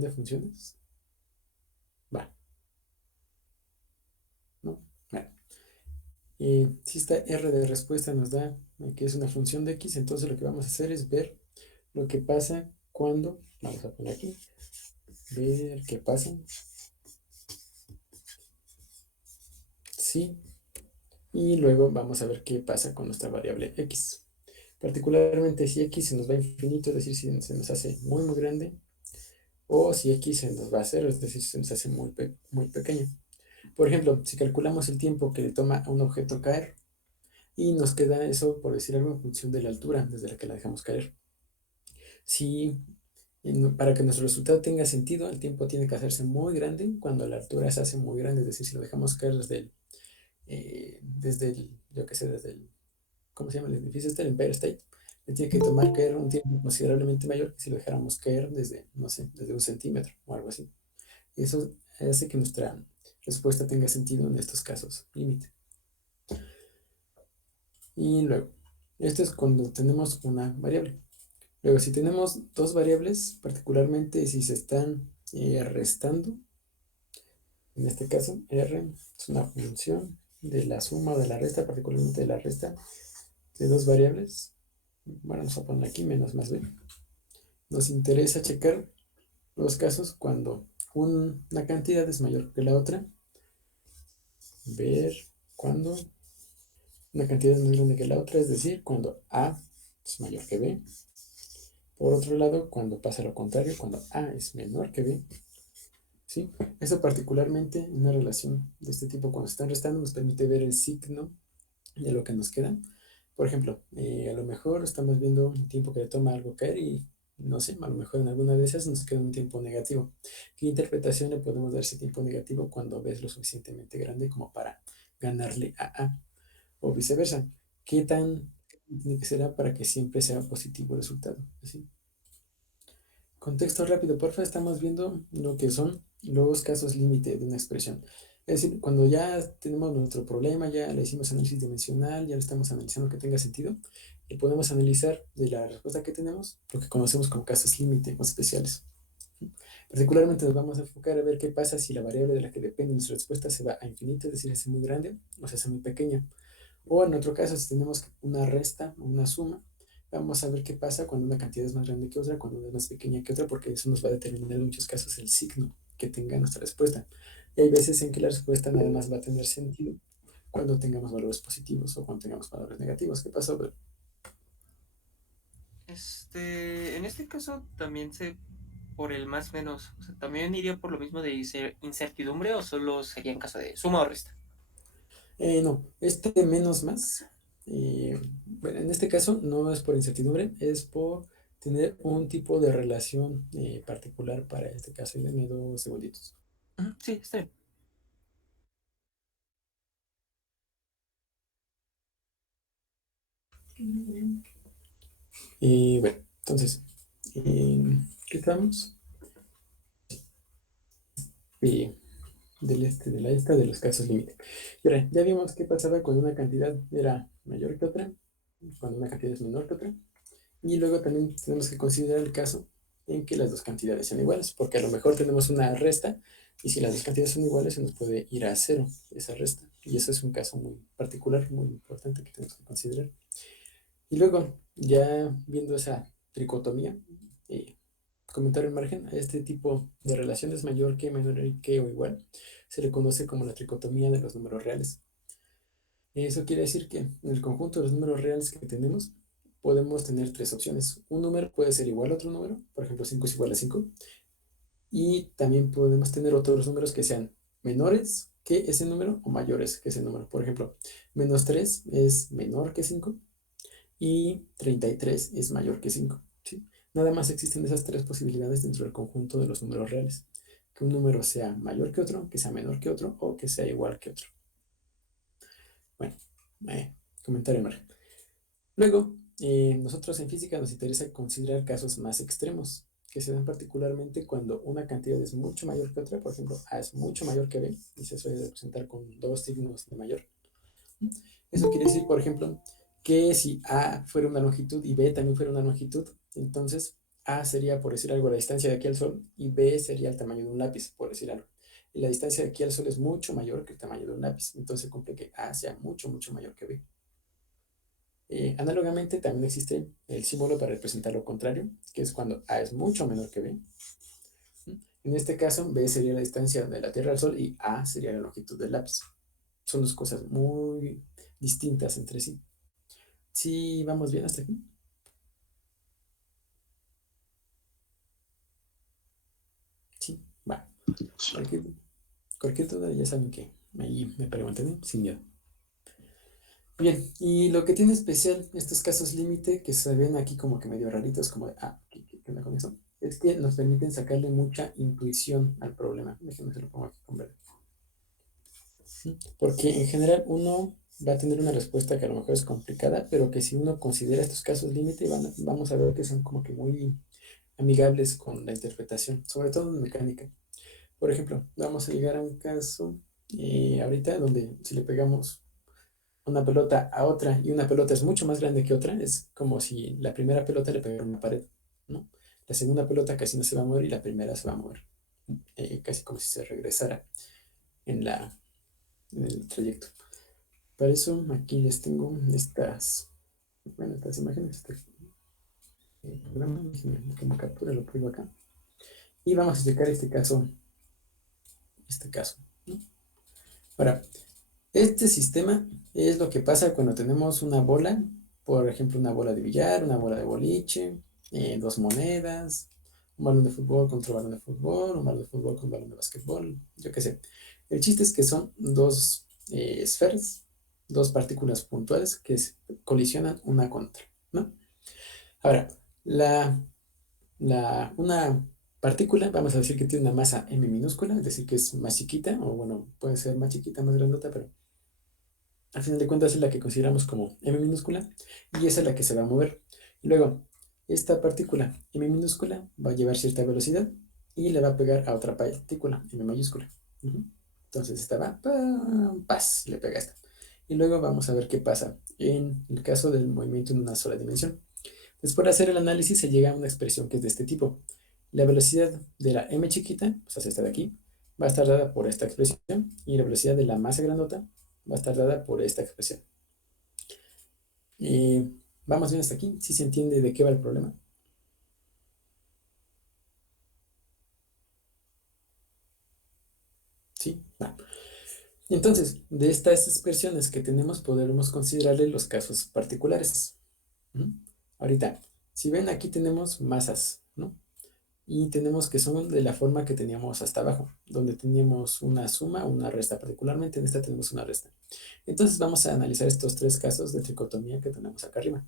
de funciones? Va, ¿no? Bueno, si esta R de respuesta nos da que es una función de X, entonces lo que vamos a hacer es ver lo que pasa cuando, vamos a poner aquí, ver qué pasa si, y luego vamos a ver qué pasa con nuestra variable X. Particularmente si X se nos va a infinito, es decir, si se nos hace muy, muy grande, o si X se nos va a cero, es decir, si se nos hace muy pequeño. Por ejemplo, si calculamos el tiempo que le toma a un objeto caer, y nos queda eso, por decir algo, en función de la altura desde la que la dejamos caer. Si para que nuestro resultado tenga sentido, el tiempo tiene que hacerse muy grande cuando la altura se hace muy grande, es decir, si lo dejamos caer desde el, yo qué sé, ¿cómo se llama el edificio este? El Empire State, le tiene que tomar caer un tiempo considerablemente mayor que si lo dejáramos caer desde, no sé, desde un centímetro o algo así. Y eso hace que nuestra respuesta tenga sentido en estos casos límite. Y luego, esto es cuando tenemos una variable. Luego, si tenemos dos variables, particularmente si se están restando, en este caso, R es una función de la suma o de la resta, particularmente de la resta de dos variables. Bueno, vamos a poner aquí menos más b. Nos interesa checar los casos cuando una cantidad es mayor que la otra, ver cuando una cantidad es más grande que la otra, es decir, cuando A es mayor que B. Por otro lado, cuando pasa lo contrario, cuando A es menor que B, ¿sí? Eso particularmente en una relación de este tipo, cuando se están restando, nos permite ver el signo de lo que nos queda. Por ejemplo, a lo mejor estamos viendo el tiempo que le toma algo caer y no sé, a lo mejor en alguna de esas nos queda un tiempo negativo. ¿Qué interpretación le podemos dar a ese tiempo negativo cuando ves lo suficientemente grande como para ganarle a A? O viceversa, ¿qué tan tiene que ser A para que siempre sea positivo el resultado? ¿Así? Contexto rápido, porfa, estamos viendo lo que son los casos límite de una expresión. Es decir, cuando ya tenemos nuestro problema, ya le hicimos análisis dimensional, ya le estamos analizando que tenga sentido, y podemos analizar de la respuesta que tenemos lo que conocemos como casos límite o especiales. Particularmente nos vamos a enfocar a ver qué pasa si la variable de la que depende nuestra respuesta se va a infinito, es decir, se hace muy grande o se hace muy pequeña. O en otro caso, si tenemos una resta o una suma, vamos a ver qué pasa cuando una cantidad es más grande que otra, cuando una es más pequeña que otra, porque eso nos va a determinar en muchos casos el signo que tenga nuestra respuesta. Y hay veces en que la respuesta nada más va a tener sentido cuando tengamos valores positivos o cuando tengamos valores negativos. ¿Qué pasa? En este caso también por el más menos, o sea, también iría por lo mismo de incertidumbre o solo sería en caso de suma o resta. No, este menos más, bueno, en este caso no es por incertidumbre, es por tener un tipo de relación particular para este caso. Y denme 2 segunditos. Ujú, sí, está bien. Bueno, entonces, eh, ¿qué estamos? Eh, de la lista de los casos límite. Y ahora, ya vimos qué pasaba cuando una cantidad era mayor que otra, cuando una cantidad es menor que otra, y luego también tenemos que considerar el caso en que las dos cantidades sean iguales, porque a lo mejor tenemos una resta, y si las dos cantidades son iguales, se nos puede ir a cero esa resta, y eso es un caso muy particular, muy importante que tenemos que considerar. Y luego, ya viendo esa tricotomía, eh, comentario al margen, a este tipo de relaciones mayor que, menor que o igual, se le conoce como la tricotomía de los números reales. Eso quiere decir que en el conjunto de los números reales que tenemos, podemos tener tres opciones. Un número puede ser igual a otro número, por ejemplo, 5 es igual a 5, y también podemos tener otros números que sean menores que ese número o mayores que ese número. Por ejemplo, -3 es menor que 5 y 33 es mayor que 5, ¿sí? Nada más existen esas tres posibilidades dentro del conjunto de los números reales. Que un número sea mayor que otro, que sea menor que otro o que sea igual que otro. Bueno, eh, comentario margen. Luego, nosotros en física nos interesa considerar casos más extremos, que se dan particularmente cuando una cantidad es mucho mayor que otra. Por ejemplo, A es mucho mayor que B y se suele representar con dos signos de mayor. Eso quiere decir, por ejemplo, que si A fuera una longitud y B también fuera una longitud, entonces A sería, por decir algo, la distancia de aquí al Sol y B sería el tamaño de un lápiz, por decir algo. Y la distancia de aquí al Sol es mucho mayor que el tamaño de un lápiz, entonces cumple que A sea mucho, mucho mayor que B. Análogamente, también existe el símbolo para representar lo contrario, que es cuando A es mucho menor que B. En este caso, B sería la distancia de la Tierra al Sol y A sería la longitud del lápiz. Son dos cosas muy distintas entre sí. ¿Sí vamos bien hasta aquí? Sí, va. Sí. Cualquier, cualquier duda ya saben que ahí me preguntan, ¿eh? Sin miedo. Bien, y lo que tiene especial estos casos límite, que se ven aquí como que medio raritos, como de, ¿qué onda con eso? Es que nos permiten sacarle mucha intuición al problema. Déjenme se lo pongo aquí con verde. Porque en general uno va a tener una respuesta que a lo mejor es complicada, pero que si uno considera estos casos límite, vamos a ver que son como que muy amigables con la interpretación, sobre todo en mecánica. Por ejemplo, vamos a llegar a un caso ahorita donde si le pegamos una pelota a otra y una pelota es mucho más grande que otra, es como si la primera pelota le pegara a una pared, ¿no? La segunda pelota casi no se va a mover y la primera se va a mover, casi como si se regresara en en el trayecto. Para eso aquí les tengo estas imágenes, programa, déjenme como captura, lo pego acá. Y vamos a checar este caso, ¿no? Ahora, este sistema es lo que pasa cuando tenemos una bola, por ejemplo, una bola de billar, una bola de boliche, dos monedas, un balón de fútbol contra un balón de fútbol, un balón de fútbol con un balón de básquetbol, yo qué sé. El chiste es que son dos esferas, dos partículas puntuales que colisionan una contra, ¿no? Ahora, una partícula, vamos a decir que tiene una masa m minúscula, es decir, que es más chiquita, o bueno, puede ser más chiquita, más grandota, pero al final de cuentas es la que consideramos como m minúscula y esa es la que se va a mover. Y luego, esta partícula m minúscula va a llevar cierta velocidad y le va a pegar a otra partícula m mayúscula. Ujú. Entonces esta va, ¡pam! ¡Paz! Le pega a esta. Y luego vamos a ver qué pasa en el caso del movimiento en una sola dimensión. Después de hacer el análisis se llega a una expresión que es de este tipo. La velocidad de la m chiquita, o sea, esta de aquí, va a estar dada por esta expresión y la velocidad de la masa grandota va a estar dada por esta expresión. Vamos bien hasta aquí, si se entiende de qué va el problema. Sí, va. Entonces, de estas expresiones que tenemos, podremos considerarle los casos particulares. ¿Mm? Ahorita, si ven, aquí tenemos masas, ¿no? Y tenemos que son de la forma que teníamos hasta abajo, donde teníamos una suma o una resta, particularmente en esta tenemos una resta. Entonces vamos a analizar estos tres casos de tricotomía que tenemos acá arriba.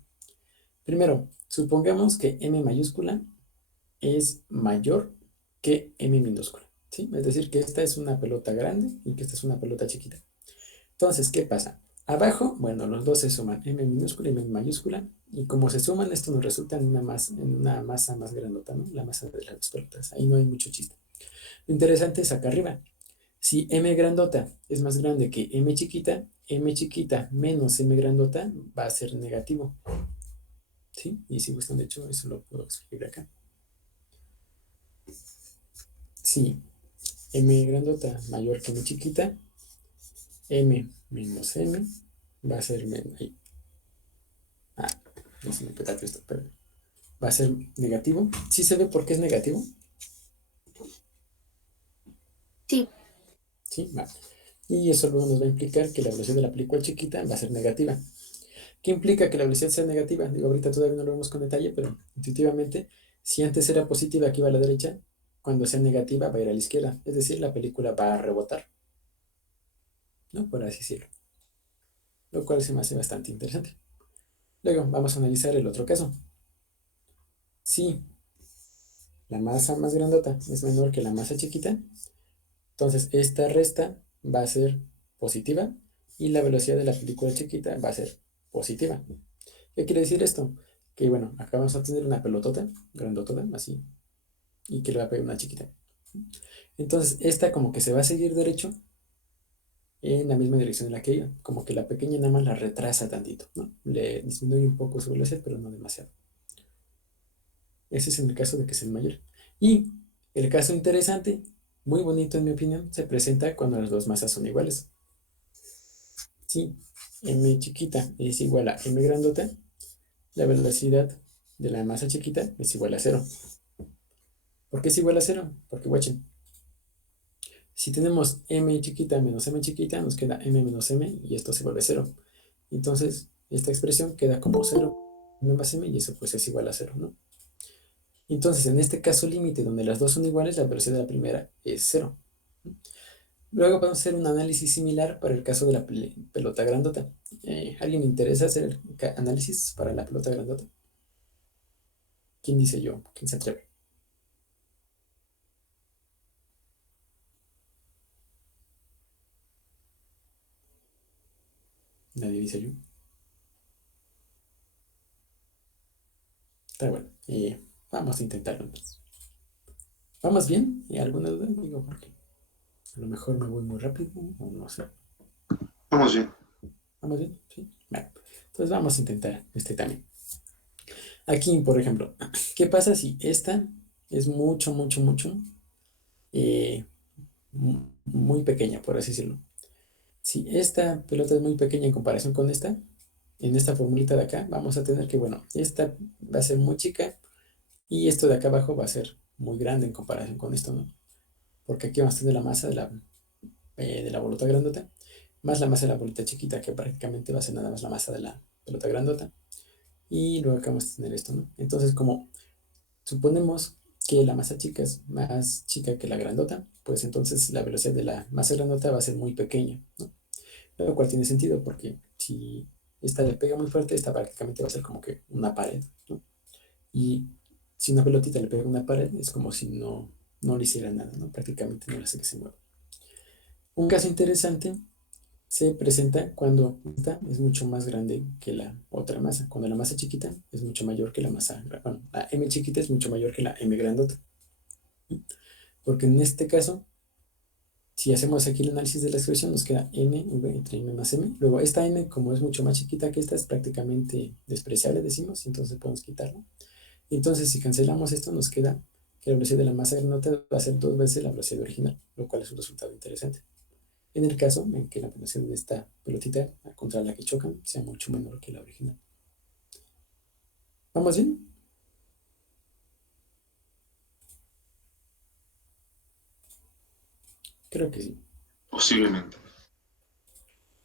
Primero, supongamos que m mayúscula es mayor que m minúscula, ¿sí? Es decir, que esta es una pelota grande y que esta es una pelota chiquita. Entonces, ¿qué pasa? Abajo, bueno, los dos se suman, m minúscula y m mayúscula, y como se suman, esto nos resulta en una masa más grandota, ¿no? La masa de las dos pelotas. Ahí no hay mucho chiste. Lo interesante es acá arriba. Si m grandota es más grande que m chiquita menos m grandota va a ser negativo, ¿sí? Y si gustan, de hecho, eso lo puedo escribir acá. Si m grandota mayor que m chiquita, m menos m va a ser menos. No se me peta esto, pero va a ser negativo. ¿Sí se ve por qué es negativo? Sí, Sí, va. Y eso luego nos va a implicar que la velocidad de la película chiquita va a ser negativa. ¿Qué implica que la velocidad sea negativa? Digo, ahorita todavía no lo vemos con detalle, pero intuitivamente, si antes era positiva, aquí va a la derecha, cuando sea negativa va a ir a la izquierda. Es decir, la película va a rebotar, ¿no? Por así decirlo. Lo cual se me hace bastante interesante. Luego vamos a analizar el otro caso. Si la masa más grandota es menor que la masa chiquita, entonces esta resta va a ser positiva y la velocidad de la película chiquita va a ser positiva. ¿Qué quiere decir esto? Que bueno, acá vamos a tener una pelotota, grandotota, así, y que le va a pegar una chiquita. Entonces esta como que se va a seguir derecho en la misma dirección en la que iba, como que la pequeña nada más la retrasa tantito, ¿no? Le disminuye un poco su velocidad, pero no demasiado. Ese es en el caso de que sean mayores. Y el caso interesante, muy bonito en mi opinión, se presenta cuando las dos masas son iguales. Si m chiquita es igual a m grandota, la velocidad de la masa chiquita es igual a cero. ¿Por qué es igual a cero? Porque, guachen, si tenemos m chiquita menos m chiquita, nos queda m menos m y esto se vuelve cero. Entonces, esta expresión queda como cero, m más m, y eso pues es igual a cero, ¿no? Entonces, en este caso límite, donde las dos son iguales, la velocidad de la primera es cero. Luego podemos hacer un análisis similar para el caso de la pelota grandota. ¿Alguien le interesa hacer el análisis para la pelota grandota? ¿Quién dice yo? ¿Quién se atreve? Nadie dice yo. Está bueno. Vamos a intentarlo entonces. ¿Vamos bien? ¿Alguna duda? Digo, porque a lo mejor me voy muy rápido o no sé. Vamos bien. ¿Vamos bien? Sí. Bueno, entonces vamos a intentar este también. Aquí, por ejemplo, ¿qué pasa si esta es mucho, mucho, mucho, eh, muy pequeña, por así decirlo? Si esta pelota es muy pequeña en comparación con esta, en esta formulita de acá, vamos a tener que, bueno, esta va a ser muy chica y esto de acá abajo va a ser muy grande en comparación con esto, ¿no? Porque aquí vamos a tener la masa de la bolota grandota, más la masa de la bolita chiquita, que prácticamente va a ser nada más la masa de la pelota grandota. Y luego acá vamos a tener esto, ¿no? Entonces, como suponemos que la masa chica es más chica que la grandota, pues entonces la velocidad de la masa grandota va a ser muy pequeña, ¿no? Lo cual tiene sentido porque si esta le pega muy fuerte, esta prácticamente va a ser como que una pared, ¿no? Y si una pelotita le pega a una pared, es como si no le hiciera nada, ¿no? Prácticamente no le hace que se mueva. Un caso interesante se presenta cuando esta es mucho más grande que la otra masa. Cuando la masa chiquita es mucho mayor que la masa, bueno, la m chiquita es mucho mayor que la m grandota. Porque en este caso, si hacemos aquí el análisis de la expresión, nos queda n v entre m más m. Luego, esta n, como es mucho más chiquita que esta, es prácticamente despreciable, decimos, entonces podemos quitarlo. Entonces, si cancelamos esto, nos queda que la velocidad de la masa grandota va a ser 2 veces la velocidad original, lo cual es un resultado interesante. En el caso en que la velocidad de esta pelotita contra la que chocan sea mucho menor que la original. ¿Vamos bien? Creo que sí. Posiblemente.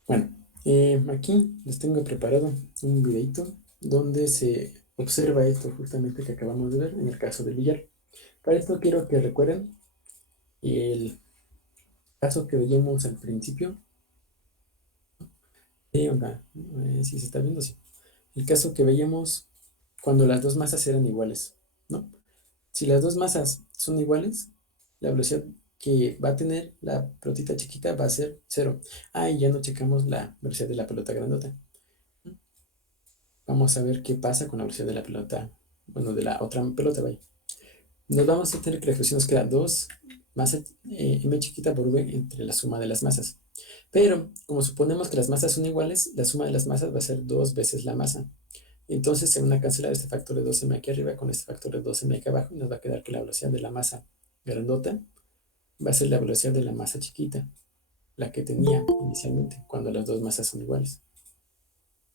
Bueno, aquí les tengo preparado un videito donde se observa esto justamente que acabamos de ver en el caso del billar. Para esto quiero que recuerden el caso que veíamos al principio. Si se está viendo, sí. El caso que veíamos cuando las dos masas eran iguales, ¿no? Si las dos masas son iguales, la velocidad que va a tener la pelotita chiquita va a ser cero. Y ya no checamos la velocidad de la pelota grandota. Vamos a ver qué pasa con la velocidad de la pelota, bueno, de la otra pelota, vaya. Nos vamos a tener que la expresión nos queda 2 masa m chiquita por v entre la suma de las masas. Pero, como suponemos que las masas son iguales, la suma de las masas va a ser 2 veces la masa. Entonces se van a cancelar este factor de 2m aquí arriba con este factor de 2m aquí abajo y nos va a quedar que la velocidad de la masa grandota va a ser la velocidad de la masa chiquita, la que tenía inicialmente, cuando las dos masas son iguales.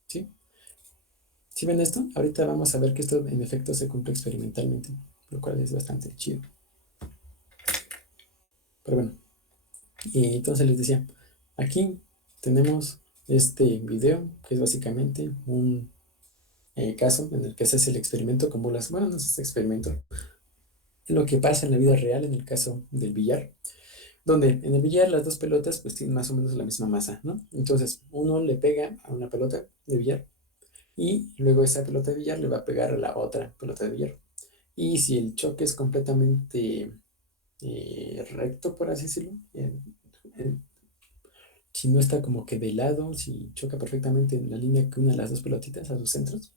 ¿Sí? ¿Sí ven esto? Ahorita vamos a ver que esto en efecto se cumple experimentalmente, lo cual es bastante chido. Pero bueno, y entonces les decía, aquí tenemos este video, que es básicamente un caso en el que se hace el experimento con bolas. Bueno, no es este experimento, lo que pasa en la vida real en el caso del billar, donde en el billar las dos pelotas pues tienen más o menos la misma masa, ¿no? Entonces uno le pega a una pelota de billar y luego esa pelota de billar le va a pegar a la otra pelota de billar. Y si el choque es completamente recto, por así decirlo, si no está como que de lado, si choca perfectamente en la línea que une las dos pelotitas a sus centros,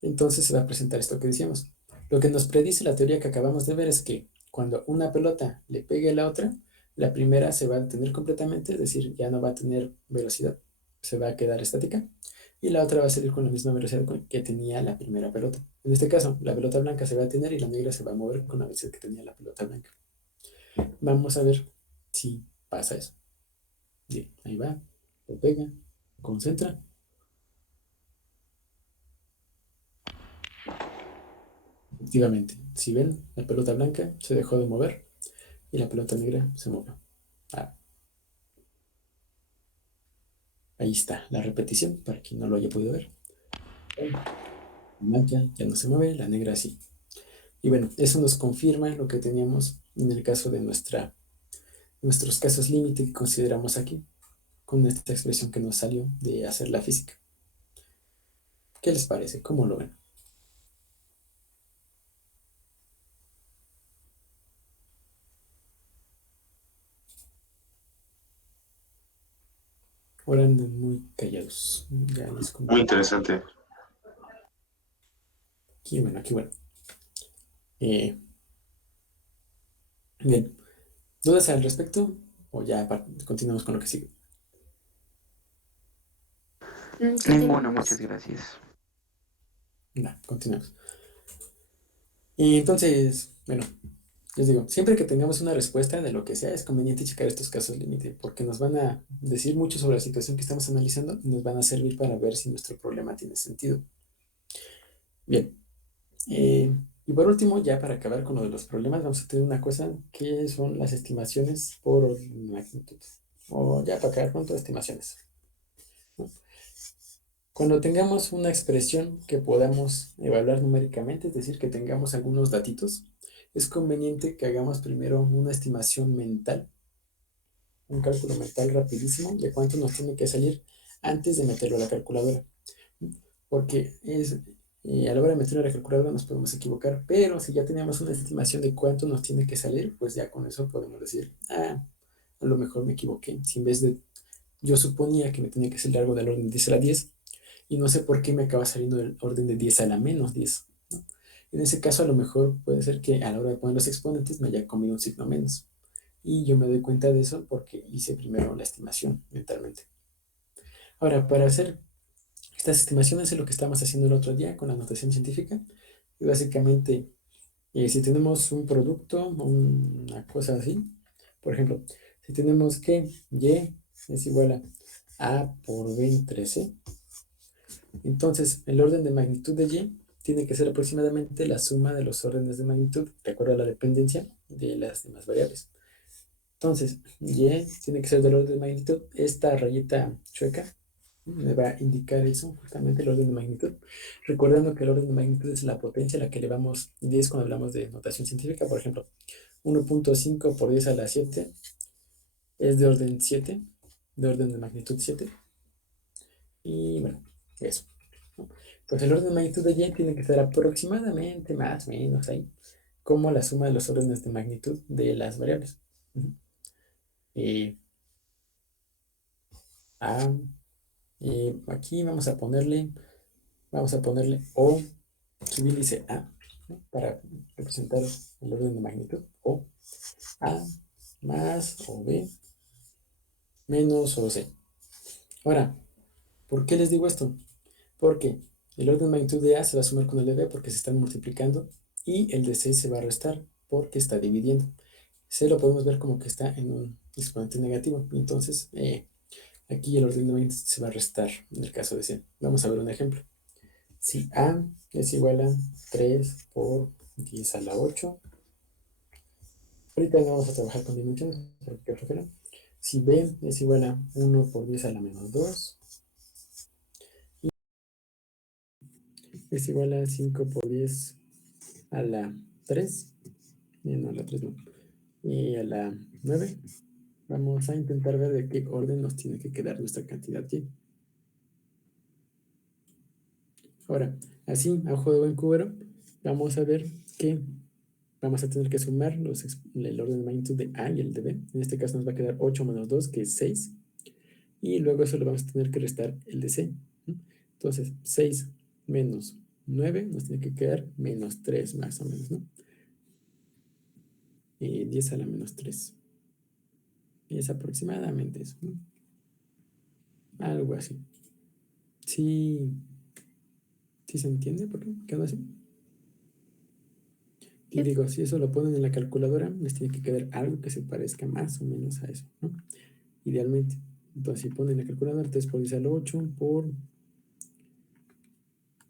entonces se va a presentar esto que decíamos. Lo que nos predice la teoría que acabamos de ver es que cuando una pelota le pegue a la otra, la primera se va a detener completamente, es decir, ya no va a tener velocidad, se va a quedar estática. y la otra va a salir con la misma velocidad que tenía la primera pelota. En este caso, la pelota blanca se va a detener y la negra se va a mover con la velocidad que tenía la pelota blanca. Vamos a ver si pasa eso. Bien, ahí va, lo pega, concentra. Efectivamente, si ven, la pelota blanca se dejó de mover y la pelota negra se movió. Ah, ahí está la repetición para quien no lo haya podido ver. La blanca ya no se mueve, la negra sí. Y bueno, eso nos confirma lo que teníamos en el caso de nuestros casos límite que consideramos aquí, con esta expresión que nos salió de hacer la física. ¿Qué les parece? ¿Cómo lo ven? Ahora andan muy callados. Ya les Muy comento. interesante. Aquí, bueno, aquí, bueno. Eh, bien, ¿dudas al respecto? O ya continuamos con lo que sigue. Ninguna, muchas gracias. Va, continuamos. Y entonces, bueno, les digo, siempre que tengamos una respuesta de lo que sea, es conveniente checar estos casos límite, porque nos van a decir mucho sobre la situación que estamos analizando y nos van a servir para ver si nuestro problema tiene sentido. Bien, y por último, ya para acabar con lo de los problemas, vamos a tener una cosa que son las estimaciones por orden de magnitud. O ya para acabar con todas estimaciones, ¿no? Cuando tengamos una expresión que podamos evaluar numéricamente, es decir, que tengamos algunos datitos, es conveniente que hagamos primero una estimación mental, un cálculo mental rapidísimo de cuánto nos tiene que salir antes de meterlo a la calculadora. Porque a la hora de meterlo a la calculadora nos podemos equivocar, pero si ya teníamos una estimación de cuánto nos tiene que salir, pues ya con eso podemos decir, a lo mejor me equivoqué. Si en vez de, yo suponía que me tenía que salir algo del orden de 10 a la 10, y no sé por qué me acaba saliendo del orden de 10 a la menos 10, ¿no? En ese caso, a lo mejor puede ser que a la hora de poner los exponentes me haya comido un signo menos. Y yo me doy cuenta de eso porque hice primero la estimación mentalmente. Ahora, para hacer estas estimaciones es lo que estamos haciendo el otro día con la notación científica. Y básicamente, si tenemos un producto, una cosa así, por ejemplo, si tenemos que Y es igual a por B entre C, entonces el orden de magnitud de Y tiene que ser aproximadamente la suma de los órdenes de magnitud, de acuerdo a la dependencia de las demás variables. Entonces, Y tiene que ser del orden de magnitud. Esta rayita chueca me va a indicar eso, justamente el orden de magnitud. Recordando que el orden de magnitud es la potencia a la que elevamos 10 cuando hablamos de notación científica. Por ejemplo, 1.5 por 10 a la 7 es de orden 7, de orden de magnitud 7. Y bueno, eso, ¿no? Pues el orden de magnitud de Y tiene que ser aproximadamente, más o menos ahí, como la suma de los órdenes de magnitud de las variables. Ujú. Eh, A, aquí vamos a ponerle O subíndice A, ¿no? Para representar el orden de magnitud. O A más o B menos o C. Ahora, ¿por qué les digo esto? Porque el orden de magnitud de A se va a sumar con el de B porque se están multiplicando y el de C se va a restar porque está dividiendo. C lo podemos ver como que está en un exponente negativo. Entonces, aquí el orden de magnitud se va a restar en el caso de C. Vamos a ver un ejemplo. Si A es igual a 3 por 10 a la 8, ahorita no vamos a trabajar con dimensiones, para que prefieran. Si B es igual a 1 por 10 a la menos 2, es igual a 5 por 10 a la 3, no, a la 3 no, y a la 9, vamos a intentar ver de qué orden nos tiene que quedar nuestra cantidad Y. Ahora, así, a ojo de buen cubero, vamos a ver que vamos a tener que sumar el orden de magnitud de A y el de B. En este caso nos va a quedar 8 menos 2, que es 6. Y luego eso le vamos a tener que restar el de C. Entonces, 6 menos 9 nos tiene que quedar menos 3 más o menos, ¿no? 10 a la menos 3. Es aproximadamente eso, ¿no? Algo así. Sí, sí se entiende por qué quedó así. Y Sí. digo, si eso lo ponen en la calculadora, les tiene que quedar algo que se parezca más o menos a eso, ¿no? Idealmente. Entonces, si ponen en la calculadora 3 por 10 a la 8 por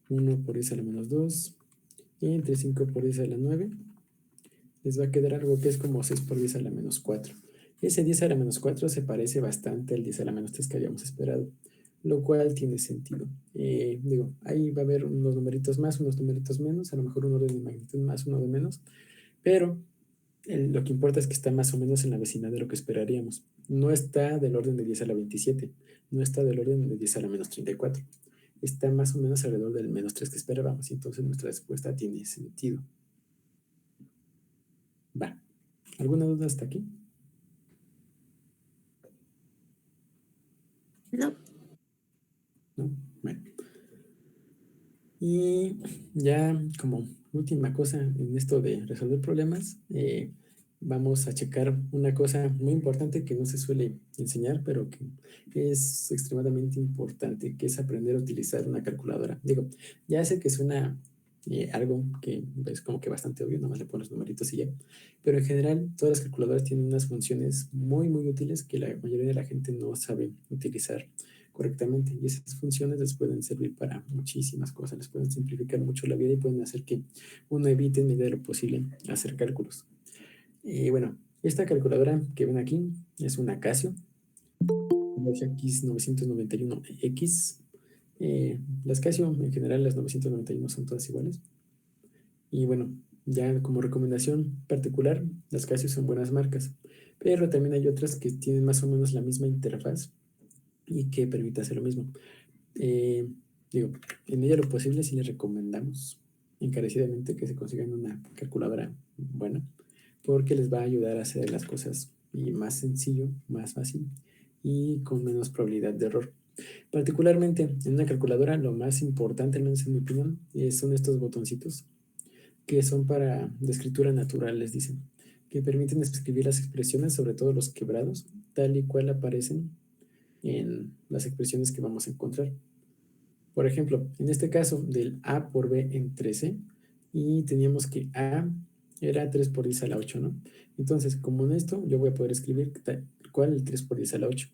1 por 10 a la menos 2 y entre 5 por 10 a la 9, les va a quedar algo que es como 6 por 10 a la menos 4. Ese 10 a la menos 4 se parece bastante al 10 a la menos 3 que habíamos esperado, lo cual tiene sentido. Digo, ahí va a haber unos numeritos más, unos numeritos menos, a lo mejor un orden de magnitud más, uno de menos, pero lo que importa es que está más o menos en la vecindad de lo que esperaríamos. No está del orden de 10 a la 27, no está del orden de 10 a la menos 34. Está más o menos alrededor del menos 3 que esperábamos, y entonces nuestra respuesta tiene sentido. Va. ¿Alguna duda hasta aquí? No. ¿No? Bueno. Y ya como última cosa en esto de resolver problemas, vamos a checar una cosa muy importante que no se suele enseñar, pero que es extremadamente importante, que es aprender a utilizar una calculadora. Digo, ya sé que suena algo que es como que bastante obvio, nomás le pones numeritos y ya, pero en general todas las calculadoras tienen unas funciones muy, muy útiles que la mayoría de la gente no sabe utilizar correctamente, y esas funciones les pueden servir para muchísimas cosas, les pueden simplificar mucho la vida y pueden hacer que uno evite en medida de lo posible hacer cálculos. Y bueno, esta calculadora que ven aquí es una Casio X991X. Las Casio en general, las 991 son todas iguales. Y bueno, ya como recomendación particular, las Casio son buenas marcas, pero también hay otras que tienen más o menos la misma interfaz y que permite hacer lo mismo. Digo, en medida de lo posible sí les recomendamos encarecidamente que se consigan una calculadora buena, porque les va a ayudar a hacer las cosas y más sencillo, más fácil y con menos probabilidad de error. Particularmente en una calculadora lo más importante, al menos en mi opinión, son estos botoncitos que son para de escritura natural, les dicen, que permiten escribir las expresiones, sobre todo los quebrados, tal y cual aparecen en las expresiones que vamos a encontrar. Por ejemplo, en este caso del A por B en 13, y teníamos que A era 3 por 10 a la 8, ¿no? Entonces, como en esto, yo voy a poder escribir tal cual el 3 por 10 a la 8.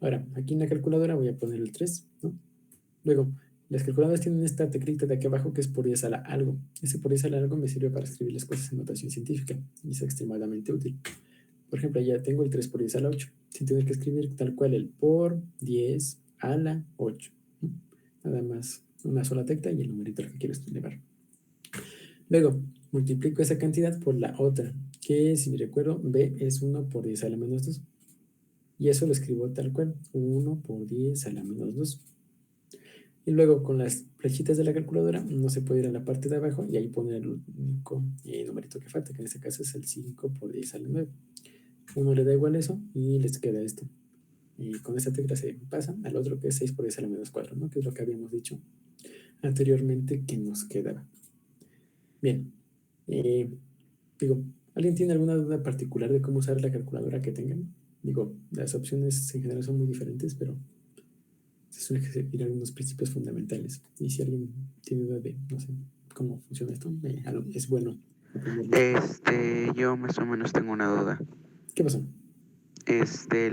Ahora, aquí en la calculadora voy a poner el 3, ¿no? Luego, las calculadoras tienen esta teclita de aquí abajo que es por 10 a la algo. Ese por 10 a la algo me sirve para escribir las cosas en notación científica y es extremadamente útil. Por ejemplo, ya tengo el 3 por 10 a la 8, sin tener que escribir tal cual el por 10 a la 8. Nada más una sola tecla y el numerito al que quiero elevar. Luego, multiplico esa cantidad por la otra, que si me recuerdo, b es 1 por 10 a la menos 2. Y eso lo escribo tal cual, 1 por 10 a la menos 2. Y luego con las flechitas de la calculadora no se puede ir a la parte de abajo y ahí poner el único numerito que falta, que en este caso es el 5 por 10 a la 9. Uno le da igual eso y les queda esto. Y con esta tecla se pasa al otro que es 6 por 10 a la menos 4, ¿no? Que es lo que habíamos dicho anteriormente que nos quedaba. Bien, digo, ¿alguien tiene alguna duda particular de cómo usar la calculadora que tengan? Digo, las opciones en general son muy diferentes, pero se suelen seguir algunos principios fundamentales. Y si alguien tiene duda de, no sé, cómo funciona esto, es bueno aprenderlo. Yo más o menos tengo una duda. ¿Qué pasó?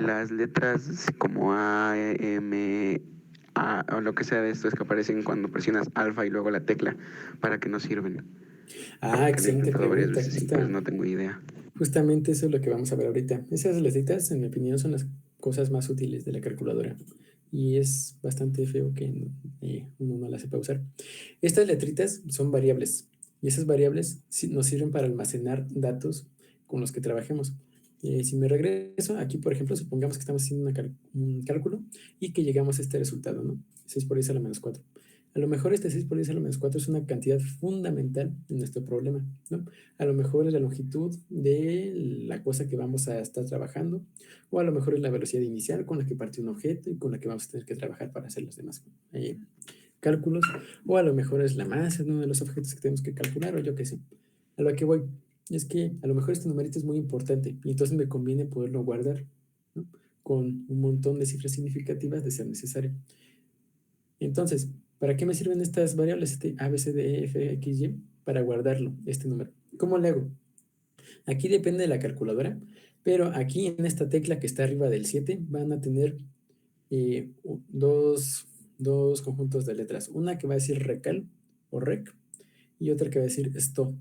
Las letras como A, M, A o lo que sea de estos que aparecen cuando presionas alfa y luego la tecla, ¿para qué nos sirven? Ah, Porque lo he excelente intentado varias pregunta. veces y pues no tengo idea. Justamente eso es lo que vamos a ver ahorita. Esas letritas, en mi opinión, son las cosas más útiles de la calculadora. Y es bastante feo que uno no las sepa usar. Estas letritas son variables. Y esas variables nos sirven para almacenar datos con los que trabajemos. Si me regreso, aquí por ejemplo, supongamos que estamos haciendo un cálculo y que llegamos a este resultado, ¿no? 6 por 10 a la menos 4. A lo mejor este 6 por 10 a la menos 4 es una cantidad fundamental en nuestro problema, ¿no? A lo mejor es la longitud de la cosa que vamos a estar trabajando, o a lo mejor es la velocidad inicial con la que parte un objeto y con la que vamos a tener que trabajar para hacer los demás cálculos, o a lo mejor es la masa de uno de los objetos que tenemos que calcular, o yo qué sé. A lo que voy es que a lo mejor este numerito es muy importante y entonces me conviene poderlo guardar, ¿no? Con un montón de cifras significativas de ser necesario. Entonces, ¿para qué me sirven estas variables, este A, B, C, D, E, F, X, Y? Para guardarlo, este número. ¿Cómo le hago? Aquí depende de la calculadora, pero aquí en esta tecla que está arriba del 7 van a tener dos conjuntos de letras. Una que va a decir recal o rec y otra que va a decir sto.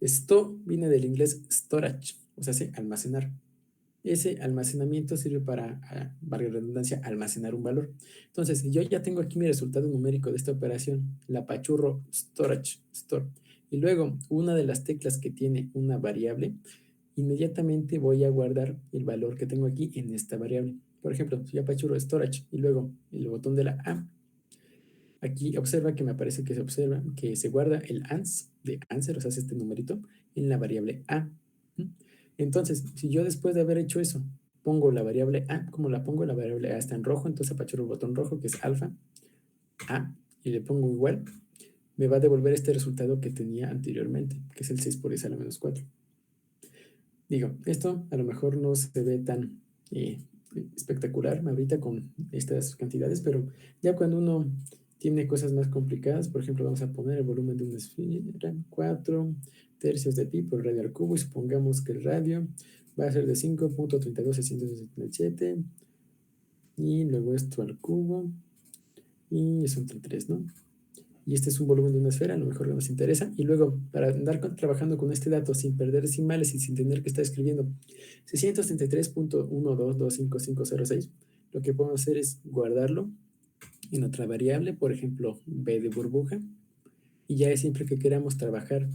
Sto viene del inglés storage, o sea, sí, almacenar. Ese almacenamiento sirve para, valga la redundancia, almacenar un valor. Entonces, yo ya tengo aquí mi resultado numérico de esta operación, la apachurro storage, store. Y luego, una de las teclas que tiene una variable, inmediatamente voy a guardar el valor que tengo aquí en esta variable. Por ejemplo, si yo apachurro storage y luego el botón de la A, aquí observa que me aparece que se guarda el ans de answer, o sea, es este numerito, en la variable A. Entonces, si yo después de haber hecho eso, pongo la variable A, como la pongo, la variable A está en rojo, entonces apachurro el botón rojo, que es alfa, A, y le pongo igual, me va a devolver este resultado que tenía anteriormente, que es el 6 por 10 a la menos 4. Digo, esto a lo mejor no se ve tan espectacular ahorita con estas cantidades, pero ya cuando uno tiene cosas más complicadas, por ejemplo, vamos a poner el volumen de una esfera, 4 tercios de pi por radio al cubo, y supongamos que el radio va a ser de 5.32667, y luego esto al cubo, y eso entre 3, ¿no? Y este es un volumen de una esfera, a lo mejor nos interesa. Y luego, para andar trabajando con este dato sin perder decimales y sin tener que estar escribiendo 633.12255506, lo que podemos hacer es guardarlo en otra variable, por ejemplo, b de burbuja, y ya siempre que queramos trabajar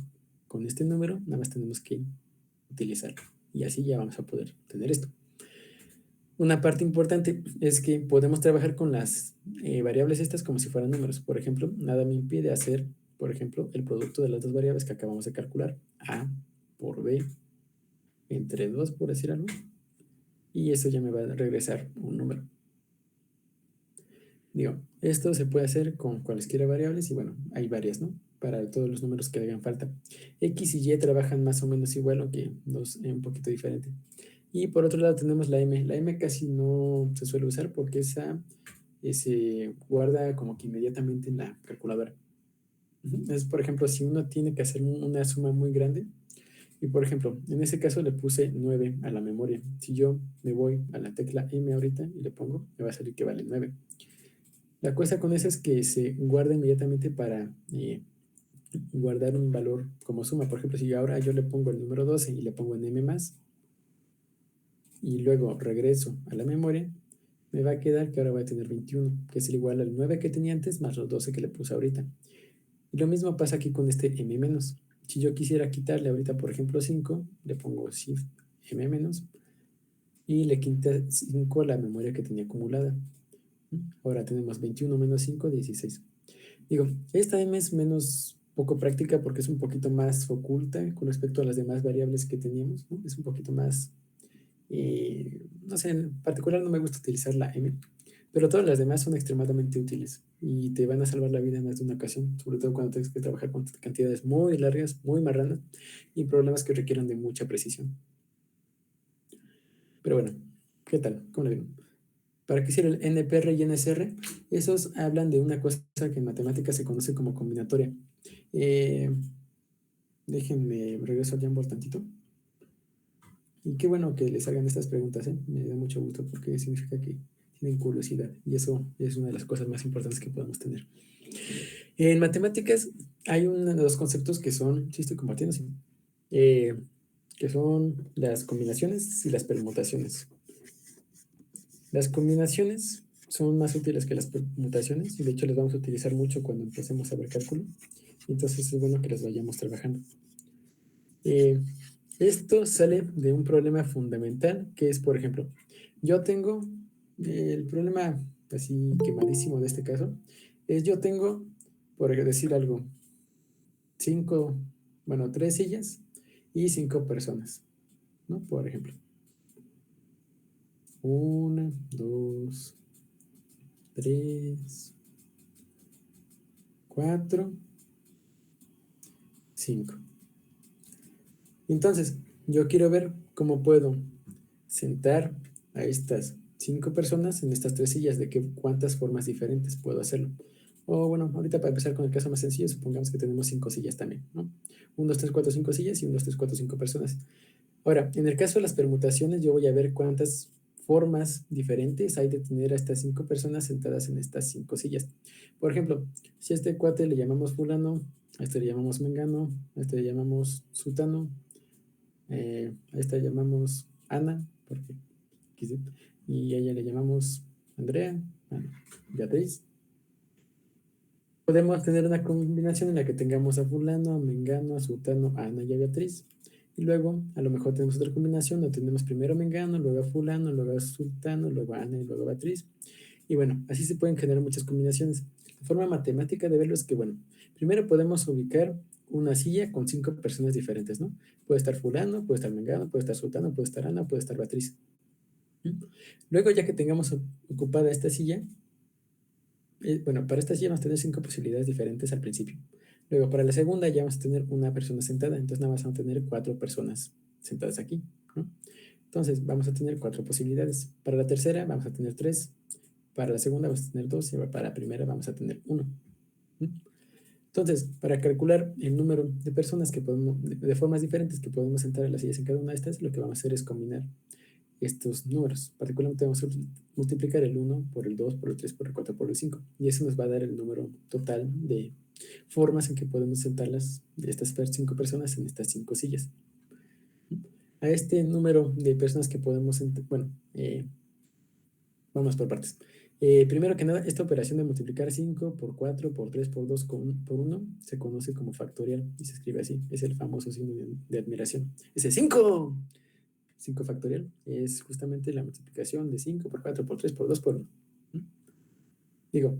con este número, nada más tenemos que utilizarlo. Y así ya vamos a poder tener esto. Una parte importante es que podemos trabajar con las variables estas como si fueran números. Por ejemplo, nada me impide hacer, por ejemplo, el producto de las dos variables que acabamos de calcular. A por B entre 2, por decir algo. Y eso ya me va a regresar un número. Digo, esto se puede hacer con cualesquiera variables y bueno, hay varias, ¿no? Para todos los números que hagan falta. X y Y trabajan más o menos igual, aunque un poquito diferente. Y por otro lado tenemos la M. La M casi no se suele usar porque esa se guarda como que inmediatamente en la calculadora. Es, por ejemplo, si uno tiene que hacer una suma muy grande, y por ejemplo, en ese caso le puse 9 a la memoria. Si yo me voy a la tecla M ahorita y le pongo, me va a salir que vale 9. La cosa con eso es que se guarda inmediatamente para guardar un valor como suma. Por ejemplo, si ahora yo le pongo el número 12 y le pongo en M+, y luego regreso a la memoria, me va a quedar que ahora voy a tener 21, que es igual al 9 que tenía antes más los 12 que le puse ahorita. Y lo mismo pasa aquí con este M-. Si yo quisiera quitarle ahorita, por ejemplo, 5, le pongo Shift M- y le quité 5 a la memoria que tenía acumulada. Ahora tenemos 21 menos 5, 16. Digo, esta M es menos poco práctica porque es un poquito más oculta con respecto a las demás variables que teníamos, ¿no? Es un poquito más, no sé, en particular no me gusta utilizar la M, pero todas las demás son extremadamente útiles y te van a salvar la vida en más de una ocasión, sobre todo cuando tienes que trabajar con cantidades muy largas, muy marranas y problemas que requieran de mucha precisión. Pero bueno, ¿qué tal? ¿Cómo le digo? ¿Para qué sirve el NPR y NSR? Esos hablan de una cosa que en matemáticas se conoce como combinatoria. Déjenme regreso al Jamboard tantito. Y qué bueno que les hagan estas preguntas, ¿eh? Me da mucho gusto porque significa que tienen curiosidad y eso es una de las cosas más importantes que podemos tener. En matemáticas hay uno de los conceptos que son, sí estoy compartiendo, sí, que son las combinaciones y las permutaciones. Las combinaciones son más útiles que las permutaciones y de hecho las vamos a utilizar mucho cuando empecemos a ver cálculo. Entonces es bueno que las vayamos trabajando. Esto sale de un problema fundamental que es, por ejemplo, yo tengo el problema así quemadísimo de este caso, es yo tengo, por decir algo, 3 sillas y 5 personas, ¿no? Por ejemplo, 1, 2, 3, 4, 5. Entonces, yo quiero ver cómo puedo sentar a estas 5 personas en estas 3 sillas, de cuántas formas diferentes puedo hacerlo. O bueno, ahorita para empezar con el caso más sencillo, supongamos que tenemos 5 sillas también, ¿no? 1, 2, 3, 4, 5 sillas y 1, 2, 3, 4, 5 personas. Ahora, en el caso de las permutaciones, yo voy a ver cuántas formas diferentes hay de tener a estas 5 personas sentadas en estas 5 sillas. Por ejemplo, si a este cuate le llamamos fulano, a este le llamamos mengano, a este le llamamos sutano, a esta le llamamos Ana, porque quise, y a ella le llamamos Andrea, Beatriz. Podemos tener una combinación en la que tengamos a fulano, a mengano, a sutano, a Ana y a Beatriz. Y luego, a lo mejor tenemos otra combinación, donde tenemos primero a mengano, luego a fulano, luego a sultano, luego a Ana y luego a Beatriz. Y bueno, así se pueden generar muchas combinaciones. La forma matemática de verlo es que, bueno, primero podemos ubicar una silla con 5 personas diferentes, ¿no? Puede estar fulano, puede estar mengano, puede estar sultano, puede estar Ana, puede estar Beatriz. Luego, ya que tengamos ocupada esta silla, bueno, para esta silla vamos a tener 5 posibilidades diferentes al principio. Luego, para la segunda ya vamos a tener una persona sentada, entonces nada más vamos a tener 4 personas sentadas aquí, ¿no? Entonces, vamos a tener 4 posibilidades. Para la tercera vamos a tener 3, para la segunda vamos a tener 2 y para la primera vamos a tener 1. Entonces, para calcular el número de personas que podemos, de formas diferentes que podemos sentar en las sillas en cada una de estas, lo que vamos a hacer es combinar estos números. Particularmente vamos a multiplicar el 1 por el 2, por el 3, por el 4, por el 5. Y eso nos va a dar el número total de formas en que podemos sentarlas de estas 5 personas en estas 5 sillas. A este número de personas que podemos sentar, bueno, vamos por partes. Primero que nada, esta operación de multiplicar 5 por 4, por 3, por 2, por 1, se conoce como factorial y se escribe así. Es el famoso signo de admiración. Ese 5. 5 factorial es justamente la multiplicación de 5 por 4, por 3, por 2, por 1. Digo,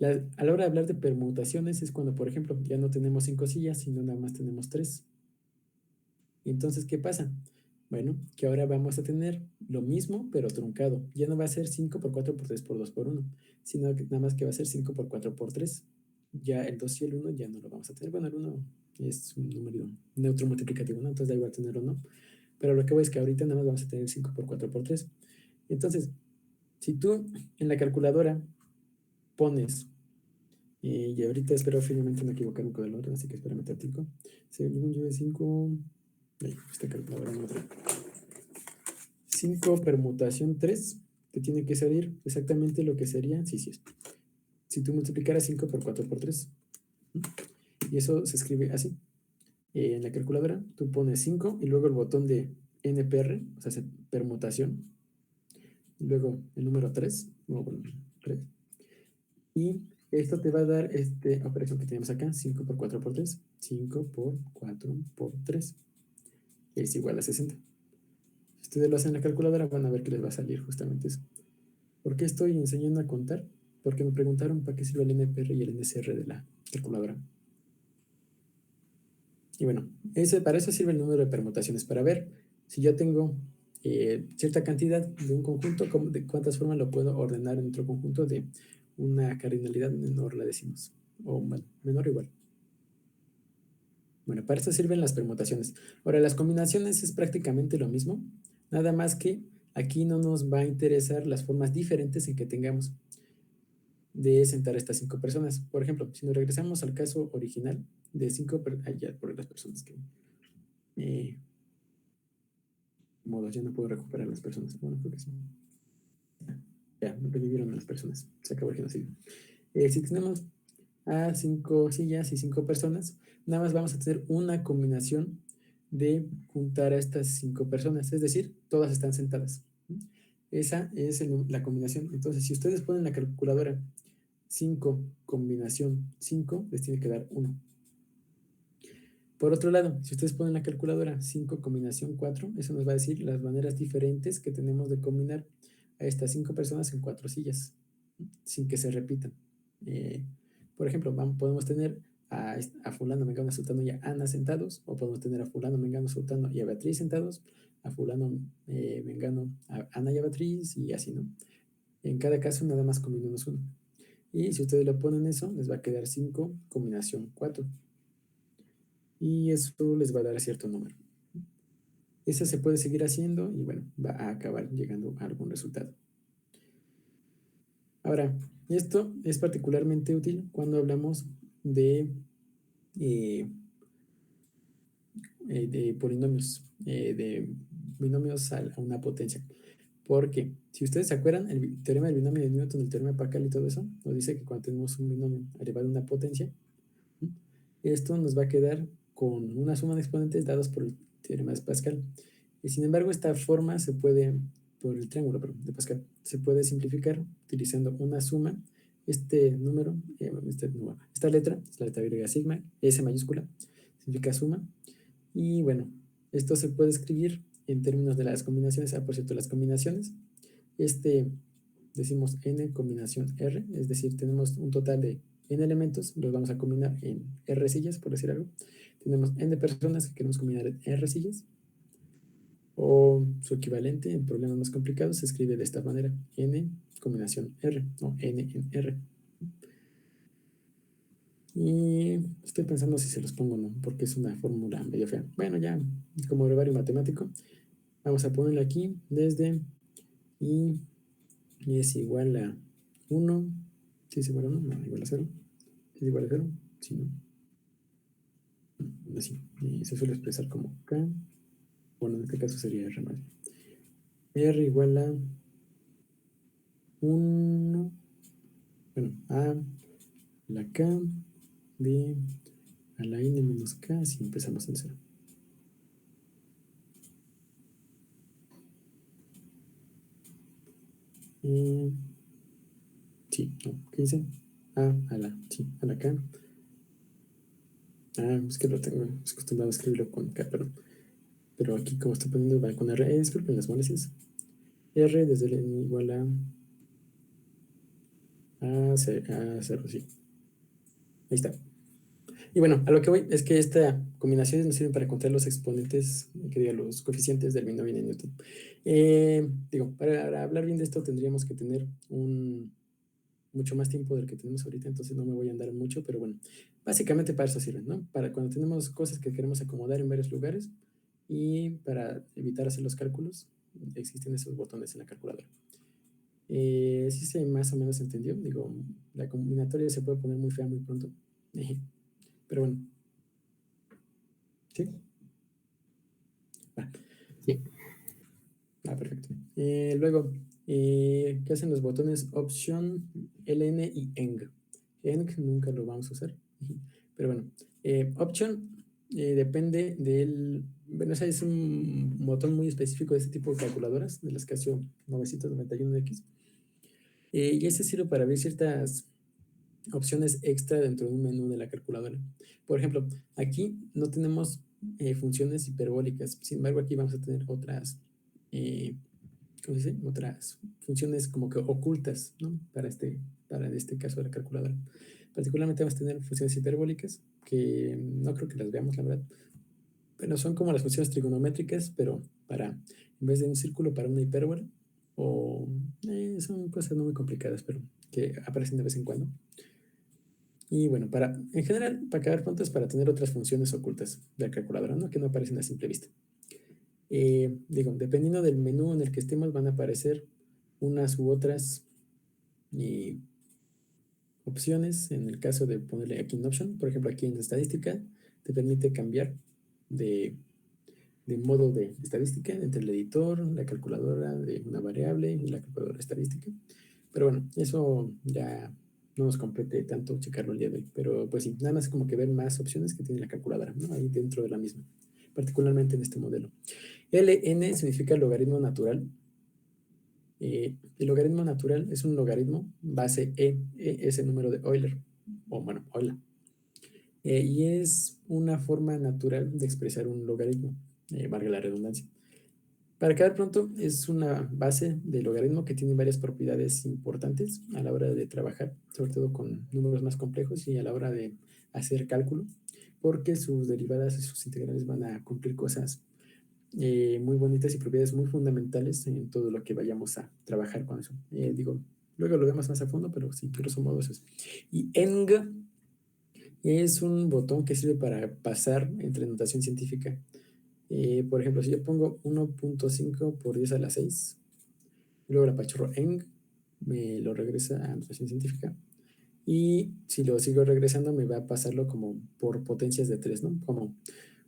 a la hora de hablar de permutaciones es cuando, por ejemplo, ya no tenemos 5 sillas, sino nada más tenemos 3. Y entonces, ¿qué pasa? Bueno, que ahora vamos a tener lo mismo, pero truncado. Ya no va a ser 5 por 4 por 3 por 2 por 1, sino que nada más que va a ser 5 por 4 por 3. Ya el 2 y el 1 ya no lo vamos a tener. Bueno, el 1 es un número neutro multiplicativo, ¿no? Entonces da igual tenerlo, ¿no? Pero lo que voy es que ahorita nada más vamos a tener 5 por 4 por 3. Entonces, si tú en la calculadora pones, y ahorita espero finalmente no equivocarme con el orden, así que espérame tantito. Según yo es 5, esta calculadora no trae. 5 permutación 3, te tiene que salir exactamente lo que sería, sí, es. Si tú multiplicaras 5 por 4 por 3. Y eso se escribe así. En la calculadora tú pones 5 y luego el botón de NPR, o sea, permutación. Y luego el número 3, no, bueno, 3. Y esto te va a dar esta operación que tenemos acá, 5 por 4 por 3. 5 por 4 por 3. Es igual a 60. Si ustedes lo hacen en la calculadora, van a ver que les va a salir justamente eso. ¿Por qué estoy enseñando a contar? Porque me preguntaron para qué sirve el NPR y el NSR de la calculadora. Y bueno, para eso sirve el número de permutaciones, para ver si yo tengo cierta cantidad de un conjunto, de cuántas formas lo puedo ordenar en otro conjunto de una cardinalidad menor, la decimos, o bueno, menor o igual. Bueno, para eso sirven las permutaciones. Ahora, las combinaciones es prácticamente lo mismo, nada más que aquí no nos va a interesar las formas diferentes en que tengamos de sentar a estas 5 personas. Por ejemplo, si nos regresamos al caso original de 5 ya por las personas que modos, ya no puedo recuperar las personas. Bueno, creo que sí. Ya, revivieron a las personas. Se acabó el genocidio. Si tenemos a 5 sillas y 5 personas, nada más vamos a tener una combinación de juntar a estas 5 personas, es decir, todas están sentadas. Esa es la combinación. Entonces, si ustedes ponen la calculadora 5 combinación 5, les tiene que dar 1. Por otro lado, si ustedes ponen la calculadora 5 combinación 4, eso nos va a decir las maneras diferentes que tenemos de combinar a estas 5 personas en 4 sillas, sin que se repitan. Por ejemplo, podemos tener a fulano, mengano, sultano y a Ana sentados, o podemos tener a fulano, mengano, sultano y a Beatriz sentados, a fulano, mengano, a Ana y a Beatriz, y así, ¿no? En cada caso nada más combinamos uno. Y si ustedes le ponen eso, les va a quedar 5 combinación 4. Y eso les va a dar cierto número. Esa se puede seguir haciendo y bueno, va a acabar llegando a algún resultado. Ahora, esto es particularmente útil cuando hablamos de, eh, de polinomios, de binomios a una potencia. Porque, si ustedes se acuerdan, el teorema del binomio de Newton, el teorema de Pascal y todo eso, nos dice que cuando tenemos un binomio elevado a una potencia, esto nos va a quedar con una suma de exponentes dados por el teorema de Pascal. Y sin embargo, esta forma se puede, por el triángulo de Pascal, se puede simplificar utilizando una suma. Este número, esta letra, es la letra griega sigma, S mayúscula, significa suma. Y bueno, esto se puede escribir en términos de las combinaciones. Por cierto, las combinaciones, decimos n combinación r, es decir, tenemos un total de n elementos, los vamos a combinar en r sillas, por decir algo. Tenemos n personas que queremos combinar en r sillas, o su equivalente en problemas más complicados se escribe de esta manera: n combinación r, o n en r. Y estoy pensando si se los pongo o no, porque es una fórmula medio fea. Bueno, ya como brevario matemático, vamos a ponerle aquí desde y es igual a 1. ¿Sí es igual a 1? No, igual a 0. ¿Es igual a 0? Sí, ¿no? Así. Y se suele expresar como K. Bueno, en este caso sería R más. R igual a 1. Bueno, A la K de a la N menos K si empezamos en 0. Sí, no, ¿qué dice? A la K. Es que lo tengo acostumbrado a escribirlo con K, pero aquí como estoy poniendo va con R, disculpen las molestias. R desde el N igual a 0, sí. Ahí está. Y bueno, a lo que voy es que esta combinación nos sirve para encontrar los exponentes, que diga, los coeficientes del binomio de Newton. Para hablar bien de esto tendríamos que tener mucho más tiempo del que tenemos ahorita, entonces no me voy a andar mucho, pero bueno, básicamente para eso sirven, ¿no? Para cuando tenemos cosas que queremos acomodar en varios lugares y para evitar hacer los cálculos, existen esos botones en la calculadora. Sí se más o menos entendió, digo, la combinatoria se puede poner muy fea muy pronto, pero bueno. ¿Sí? Sí. Perfecto. Luego, ¿qué hacen los botones Option, LN y ENG? ENG nunca lo vamos a usar, pero bueno. Option depende del... Bueno, ese es un botón muy específico de este tipo de calculadoras, de las Casio 991X. Y ese sirve para ver ciertas opciones extra dentro de un menú de la calculadora. Por ejemplo, aquí no tenemos funciones hiperbólicas, sin embargo aquí vamos a tener otras, ¿cómo se dice? Otras funciones como que ocultas, ¿no? Para este caso de la calculadora. Particularmente vamos a tener funciones hiperbólicas, que no creo que las veamos, la verdad, pero son como las funciones trigonométricas, pero en vez de un círculo, para una hipérbola, o son cosas no muy complicadas, pero que aparecen de vez en cuando. Y bueno, en general, para acabar pronto es para tener otras funciones ocultas de la calculadora, ¿no? Que no aparecen a simple vista. Dependiendo del menú en el que estemos, van a aparecer unas u otras opciones. En el caso de ponerle aquí en Option, por ejemplo, aquí en estadística, te permite cambiar de modo de estadística entre el editor, la calculadora de una variable y la calculadora estadística. Pero bueno, eso ya no nos compete tanto checarlo el día de hoy. Pero pues sí, nada más como que ver más opciones que tiene la calculadora, ¿no? Ahí dentro de la misma, particularmente en este modelo. LN significa logaritmo natural. El logaritmo natural es un logaritmo base E es el número de Euler, o bueno, Euler. Y es una forma natural de expresar un logaritmo, valga la redundancia. Para quedar pronto, es una base de logaritmo que tiene varias propiedades importantes a la hora de trabajar, sobre todo con números más complejos y a la hora de hacer cálculo, porque sus derivadas y sus integrales van a cumplir cosas muy bonitas y propiedades muy fundamentales en todo lo que vayamos a trabajar con eso. Luego lo vemos más a fondo, pero sí, grosso modo eso es. Y ENG es un botón que sirve para pasar entre notación científica. Por ejemplo, si yo pongo 1.5 por 10 a la 6, y luego la apachurro eng, me lo regresa a notación científica. Y si lo sigo regresando, me va a pasarlo como por potencias de 3, ¿no? Como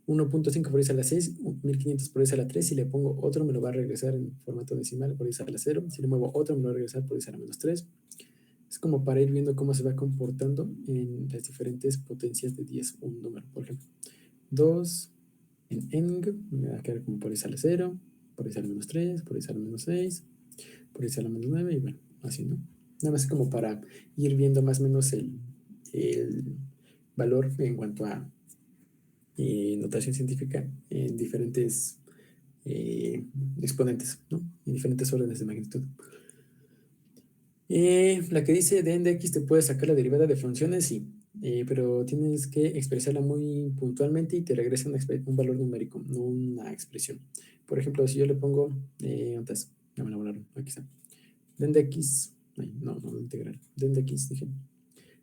1.5 por 10 a la 6, 1500 por 10 a la 3. Si le pongo otro, me lo va a regresar en formato decimal por 10 a la 0. Si le muevo otro, me lo va a regresar por 10 a la menos 3. Es como para ir viendo cómo se va comportando en las diferentes potencias de 10 un número. Por ejemplo, 2 en eng, me va a quedar como por 10 a la 0, por 10 a la menos 3, por 10 a la menos 6, por 10 a la menos 9, y bueno, así, ¿no? Nada más como para ir viendo más o menos el valor en cuanto a notación científica en diferentes exponentes, ¿no? En diferentes órdenes de magnitud. La que dice de n de x te puede sacar la derivada de funciones, sí, pero tienes que expresarla muy puntualmente y te regresa un valor numérico, no una expresión. Por ejemplo, si yo le pongo, ¿dónde está? Ya me la volaron, aquí está. Den de x, no integral, den de x, dije.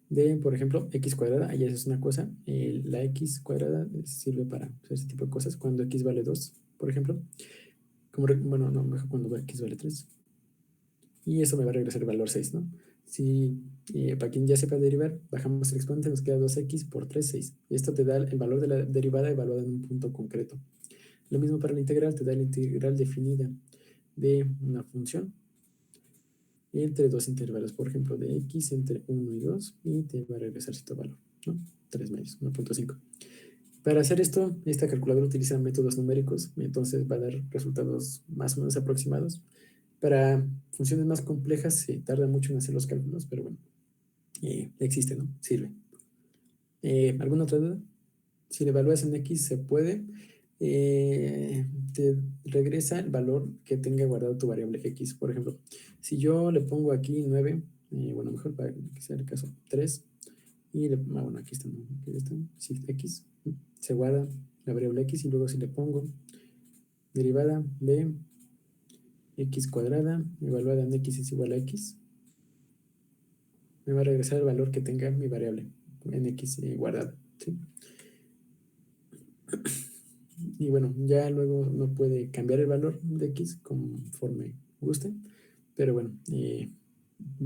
De, por ejemplo, x cuadrada, ahí es una cosa, la x cuadrada sirve para hacer este tipo de cosas, cuando x vale 2, por ejemplo, bueno, no, mejor cuando x vale 3, y eso me va a regresar el valor 6, ¿no? Si, para quien ya sepa derivar, bajamos el exponente, nos queda 2x por 3, 6. Esto te da el valor de la derivada evaluada en un punto concreto. Lo mismo para la integral, te da la integral definida de una función entre dos intervalos, por ejemplo, de x entre 1 y 2, y te va a regresar cierto valor, ¿no? 3 medios, 1.5. Para hacer esto, esta calculadora utiliza métodos numéricos, entonces va a dar resultados más o menos aproximados. Para funciones más complejas se tarda mucho en hacer los cálculos, pero bueno, existe, ¿no? Sirve. ¿Alguna otra duda? Si le evalúas en x se puede, te regresa el valor que tenga guardado tu variable x. Por ejemplo, si yo le pongo aquí 9, bueno, mejor para que sea el caso 3, y bueno, aquí está, sí, x, se guarda la variable x, y luego si le pongo derivada de x cuadrada evaluada en x es igual a x, me va a regresar el valor que tenga mi variable en x guardada, ¿sí? Y bueno, ya luego no puede cambiar el valor de x conforme guste, pero bueno,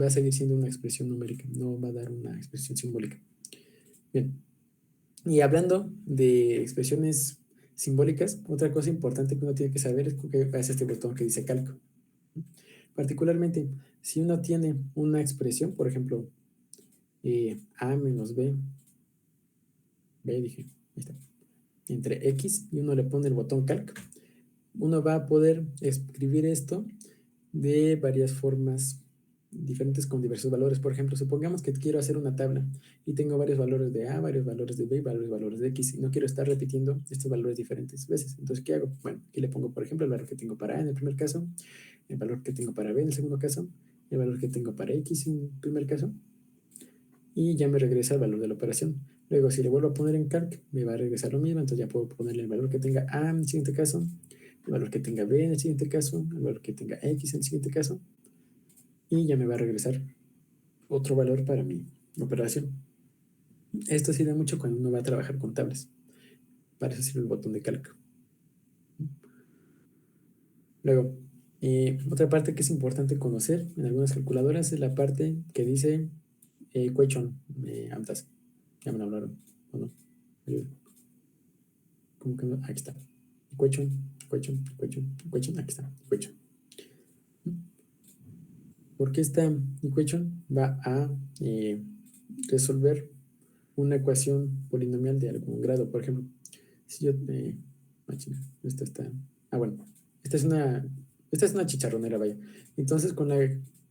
va a seguir siendo una expresión numérica, no va a dar una expresión simbólica. Bien, y hablando de expresiones simbólicas, otra cosa importante que uno tiene que saber es que es este botón que dice calco. Particularmente, si uno tiene una expresión, por ejemplo, a menos b, dije, ahí está, entre x, y uno le pone el botón calc, uno va a poder escribir esto de varias formas diferentes con diversos valores. Por ejemplo, supongamos que quiero hacer una tabla y tengo varios valores de a, varios valores de b y varios valores de x, y no quiero estar repitiendo estos valores diferentes veces. Entonces, ¿qué hago? Bueno, aquí le pongo, por ejemplo, el valor que tengo para a en el primer caso, el valor que tengo para b en el segundo caso, el valor que tengo para x en el primer caso, y ya me regresa el valor de la operación. Luego, si le vuelvo a poner en calc, me va a regresar lo mismo, entonces ya puedo ponerle el valor que tenga a en el siguiente caso, el valor que tenga b en el siguiente caso, el valor que tenga x en el siguiente caso, y ya me va a regresar otro valor para mi operación. Esto sirve mucho cuando uno va a trabajar con tablas. Para eso sirve el botón de calco. Luego, otra parte que es importante conocer en algunas calculadoras es la parte que dice equation, amtas. Ya me lo hablaron, ¿o no? Ayuda. ¿Cómo que no? Aquí está. Equation, aquí está. Equation. Porque esta equation va a resolver una ecuación polinomial de algún grado. Por ejemplo, si yo esta está, bueno, esta es una chicharronera, vaya. Entonces, con la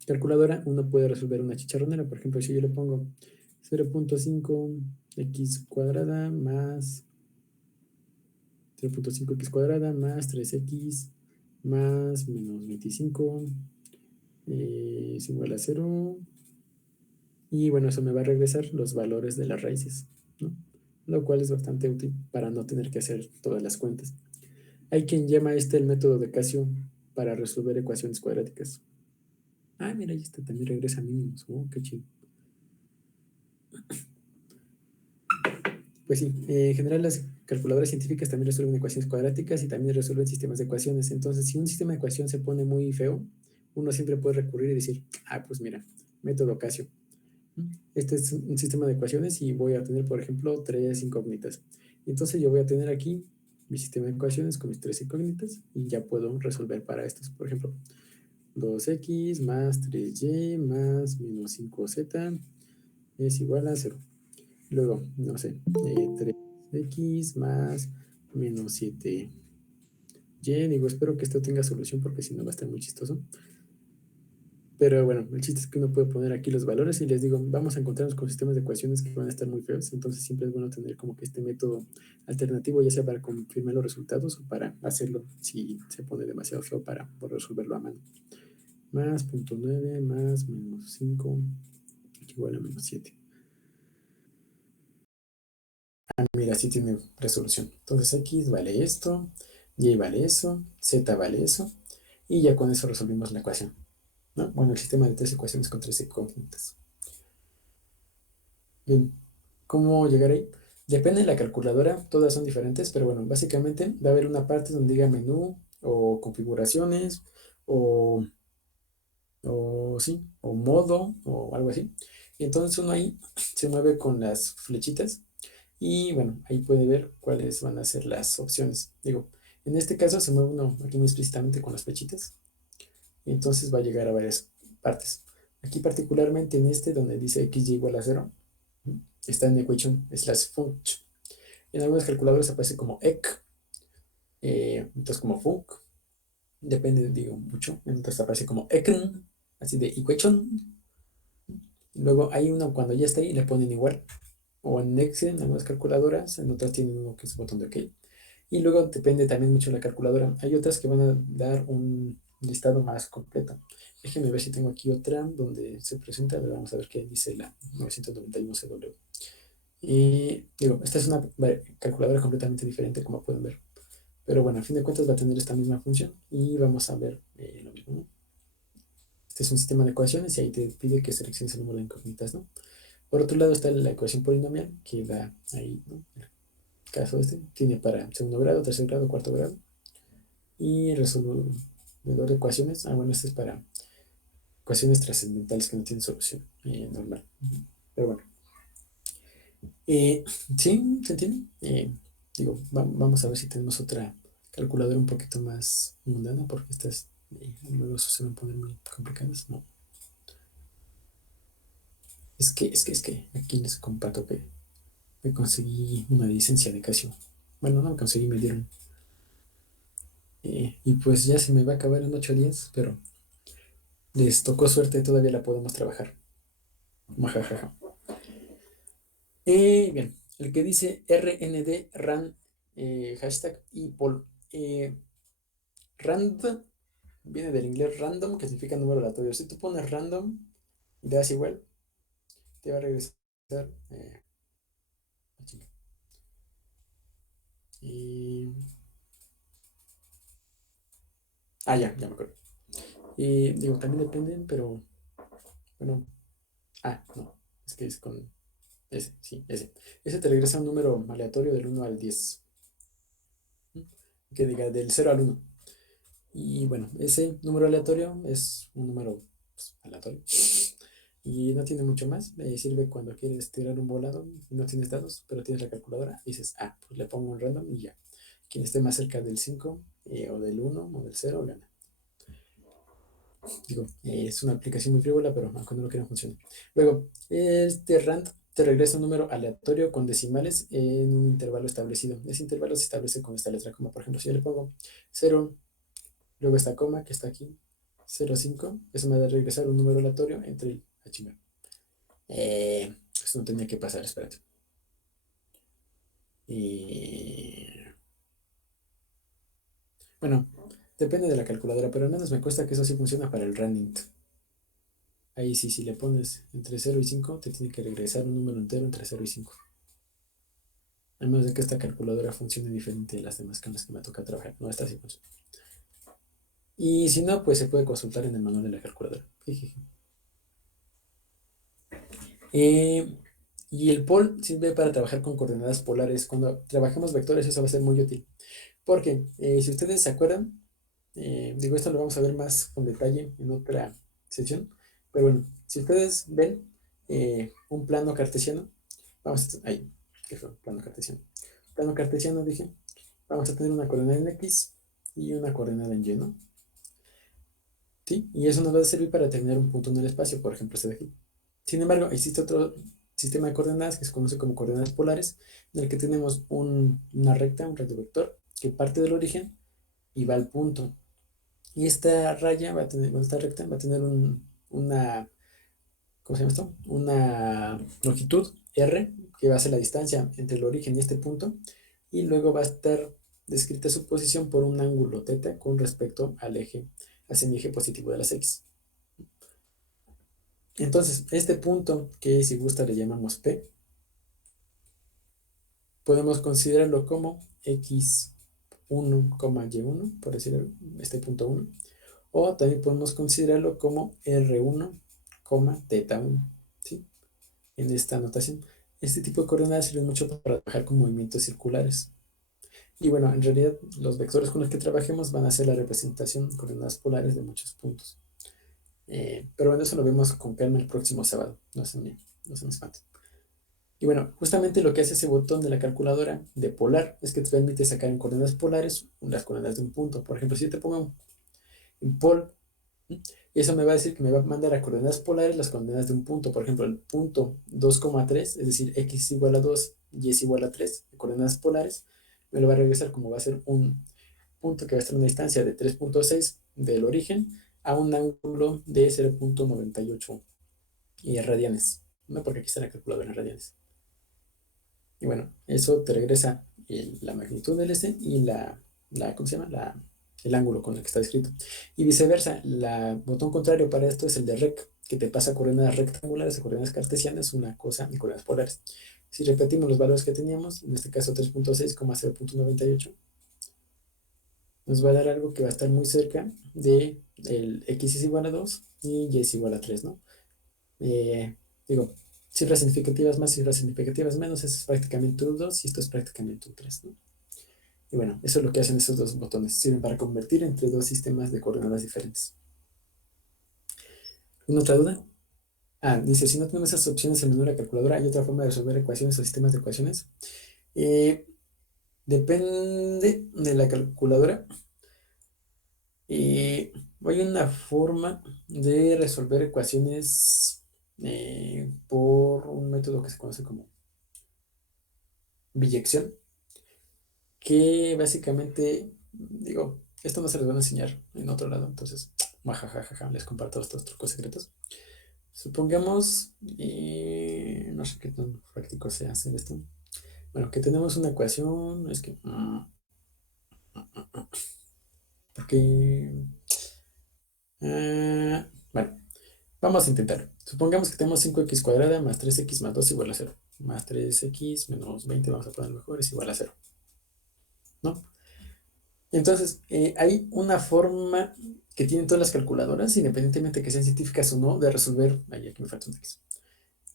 calculadora uno puede resolver una chicharronera. Por ejemplo, si yo le pongo 0.5 x cuadrada más 0.5 x cuadrada más 3x más menos 25 es igual a 0. Y bueno, eso me va a regresar los valores de las raíces, ¿no? Lo cual es bastante útil para no tener que hacer todas las cuentas. Hay quien llama el método de Casio para resolver ecuaciones cuadráticas. Mira, ahí está, también regresa a mínimos. Oh, qué chido. Pues sí, en general las calculadoras científicas también resuelven ecuaciones cuadráticas y también resuelven sistemas de ecuaciones. Entonces, si un sistema de ecuación se pone muy feo, uno siempre puede recurrir y decir, pues mira, método Casio. Este es un sistema de ecuaciones y voy a tener, por ejemplo, tres incógnitas. Entonces yo voy a tener aquí mi sistema de ecuaciones con mis tres incógnitas y ya puedo resolver para estos. Por ejemplo, 2x más 3y más menos 5z es igual a 0. Luego, no sé, 3x más menos 7y. Digo, espero que esto tenga solución porque si no va a estar muy chistoso. Pero bueno, el chiste es que uno puede poner aquí los valores y les digo, vamos a encontrarnos con sistemas de ecuaciones que van a estar muy feos. Entonces siempre es bueno tener como que este método alternativo, ya sea para confirmar los resultados o para hacerlo si se pone demasiado feo para poder resolverlo a mano. Más 0.9 más menos 5 igual a menos 7. Mira, sí tiene resolución. Entonces X vale esto, Y vale eso, Z vale eso, y ya con eso resolvimos la ecuación, ¿no? Bueno, el sistema de tres ecuaciones con tres incógnitas. Bien, ¿cómo llegar ahí? Depende de la calculadora, todas son diferentes, pero bueno, básicamente va a haber una parte donde diga menú o configuraciones o, o modo o algo así. Y entonces uno ahí se mueve con las flechitas y bueno, ahí puede ver cuáles van a ser las opciones. Digo, en este caso se mueve uno aquí muy explícitamente con las flechitas y entonces va a llegar a varias partes. Aquí particularmente en este donde dice x y igual a 0, está en equation slash func. En algunas calculadoras aparece como ec, entonces como func, depende, digo, mucho. Entonces aparece como ecn, así de equation. Luego hay uno cuando ya está ahí le ponen igual, o en Excel en algunas calculadoras, en otras tienen uno que es botón de OK. Y luego depende también mucho de la calculadora. Hay otras que van a dar un listado más completo. Déjenme ver si tengo aquí otra donde se presenta. Vamos a ver qué dice la 991CW. Y digo, esta es una calculadora completamente diferente, como pueden ver. Pero bueno, a fin de cuentas va a tener esta misma función y vamos a ver lo mismo, ¿no? Este es un sistema de ecuaciones y ahí te pide que selecciones el número de incógnitas, ¿no? Por otro lado está la ecuación polinomial que da ahí, ¿no? El caso este tiene para segundo grado, tercer grado, cuarto grado. Y el resolvedor de ecuaciones, bueno, este es para ecuaciones trascendentales que no tienen solución normal. Pero bueno. Sí, ¿se entiende? Digo, vamos a ver si tenemos otra calculadora un poquito más mundana, porque estas luego se van a poner muy complicadas, ¿no? Es que aquí les comparto que me conseguí una licencia de Casio. Bueno, no me conseguí, me dieron. Y pues ya se me va a acabar en 8 días, pero les tocó suerte, todavía la podemos trabajar. Majajaja. Bien, el que dice RND, RAN, hashtag y pol. Rand viene del inglés random, que significa número aleatorio. Si tú pones random y le das igual, te va a regresar. Y, ya me acuerdo. Y digo, también dependen, pero bueno. No, es que es con ese, sí, ese. Ese te regresa un número aleatorio del 1 al 10. Que diga del 0 al 1. Y bueno, ese número aleatorio es un número pues, aleatorio. Y no tiene mucho más. Sirve cuando quieres tirar un volado y no tienes dados, pero tienes la calculadora. Y dices, pues le pongo un random y ya. Quien esté más cerca del 5 o del 1 o del 0 gana. Digo, es una aplicación muy frívola, pero aunque no lo quieran funciona. Luego, este rand te regresa un número aleatorio con decimales en un intervalo establecido. Ese intervalo se establece con esta letra, como por ejemplo, si yo le pongo 0, luego esta coma que está aquí, 0,5, eso me va a regresar un número aleatorio entre el... chingar. Eso no tenía que pasar, espérate. Bueno, depende de la calculadora, pero al menos me cuesta que eso sí funciona para el running. Ahí sí, si le pones entre 0 y 5, te tiene que regresar un número entero entre 0 y 5. A menos de que esta calculadora funcione diferente de las demás con las que me toca trabajar. No, esta sí funciona. Y si no, pues se puede consultar en el manual de la calculadora. Y el pol sirve para trabajar con coordenadas polares. Cuando trabajemos vectores eso va a ser muy útil. Porque si ustedes se acuerdan, digo, esto lo vamos a ver más con detalle en otra sesión. Pero bueno, si ustedes ven un plano cartesiano, ahí, que fue un plano cartesiano. Plano cartesiano, dije, vamos a tener una coordenada en X y una coordenada en Y, ¿no? ¿Sí? Y eso nos va a servir para determinar un punto en el espacio, por ejemplo, este de aquí. Sin embargo, existe otro sistema de coordenadas que se conoce como coordenadas polares, en el que tenemos una recta, un radio vector, que parte del origen y va al punto. Y esta raya va a tener, esta recta va a tener una, ¿cómo se llama esto? Una longitud R, que va a ser la distancia entre el origen y este punto, y luego va a estar descrita su posición por un ángulo θ con respecto al eje, al semieje positivo de las X. Entonces, este punto, que si gusta le llamamos P, podemos considerarlo como X1, Y1, por decir este punto 1, o también podemos considerarlo como R1, θ1, ¿sí? En esta notación. Este tipo de coordenadas sirven mucho para trabajar con movimientos circulares. Y bueno, en realidad los vectores con los que trabajemos van a ser la representación de coordenadas polares de muchos puntos. Pero bueno, eso lo vemos con calma el próximo sábado, no se me espanten. Y bueno, justamente lo que hace ese botón de la calculadora de polar es que te permite sacar en coordenadas polares las coordenadas de un punto. Por ejemplo, si yo te pongo un pol, y eso me va a decir que me va a mandar a coordenadas polares las coordenadas de un punto. Por ejemplo, el punto 2,3, es decir, x es igual a 2, y es igual a 3, de coordenadas polares, me lo va a regresar como va a ser un punto que va a estar a una distancia de 3,6 del origen a un ángulo de 0,98 radianes, ¿no? Porque aquí está la calculadora en radianes. Y bueno, eso te regresa la magnitud del y ¿cómo se llama? El ángulo con el que está escrito. Y viceversa, el botón contrario para esto es el de rec, que te pasa coordenadas rectangulares a coordenadas cartesianas, una cosa, y coordenadas polares. Si repetimos los valores que teníamos, en este caso 3,6, 0,98, nos va a dar algo que va a estar muy cerca de el x es igual a 2 y y es igual a 3, ¿no? Digo, cifras significativas más, cifras significativas menos, eso es prácticamente un 2 y esto es prácticamente un 3, ¿no? Y bueno, eso es lo que hacen estos dos botones, sirven para convertir entre dos sistemas de coordenadas diferentes. ¿Una otra duda? Dice, si no tenemos esas opciones en el menú de la calculadora, ¿hay otra forma de resolver ecuaciones o sistemas de ecuaciones? Depende de la calculadora. Hay una forma de resolver ecuaciones por un método que se conoce como biyección, que básicamente, digo, esto no se les van a enseñar en otro lado, entonces, majajajaja, les comparto estos trucos secretos. Supongamos, no sé qué tan práctico sea hacer esto. Bueno, que tenemos una ecuación, es que, porque, bueno, vamos a intentarlo. Supongamos que tenemos 5x cuadrada más 3x más 2 igual a 0. Más 3x menos 20, vamos a poner mejor, es igual a 0, ¿no? Entonces, hay una forma que tienen todas las calculadoras, independientemente que sean científicas o no, de resolver, aquí me falta un x,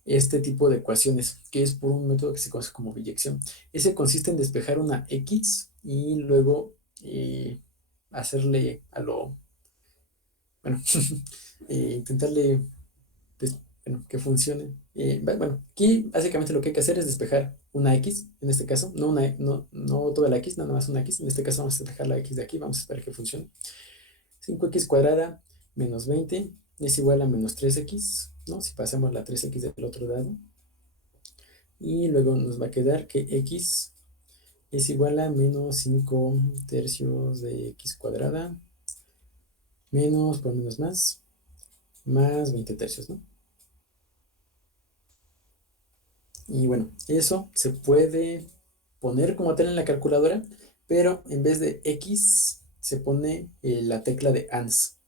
este tipo de ecuaciones, que es por un método que se conoce como biyección. Ese consiste en despejar una x y luego hacerle a lo, bueno, intentarle, pues, bueno, que funcione. Bueno, aquí básicamente lo que hay que hacer es despejar una x, en este caso, no toda la x, nada más una x, en este caso vamos a despejar la x de aquí, vamos a esperar que funcione. 5x cuadrada menos 20 es igual a menos 3x, ¿no? Si pasamos la 3x del otro lado. Y luego nos va a quedar que x es igual a menos 5 tercios de x cuadrada, menos por menos más 20 tercios, ¿no? Y bueno, eso se puede poner como tal en la calculadora, pero en vez de x se pone la tecla de ANS.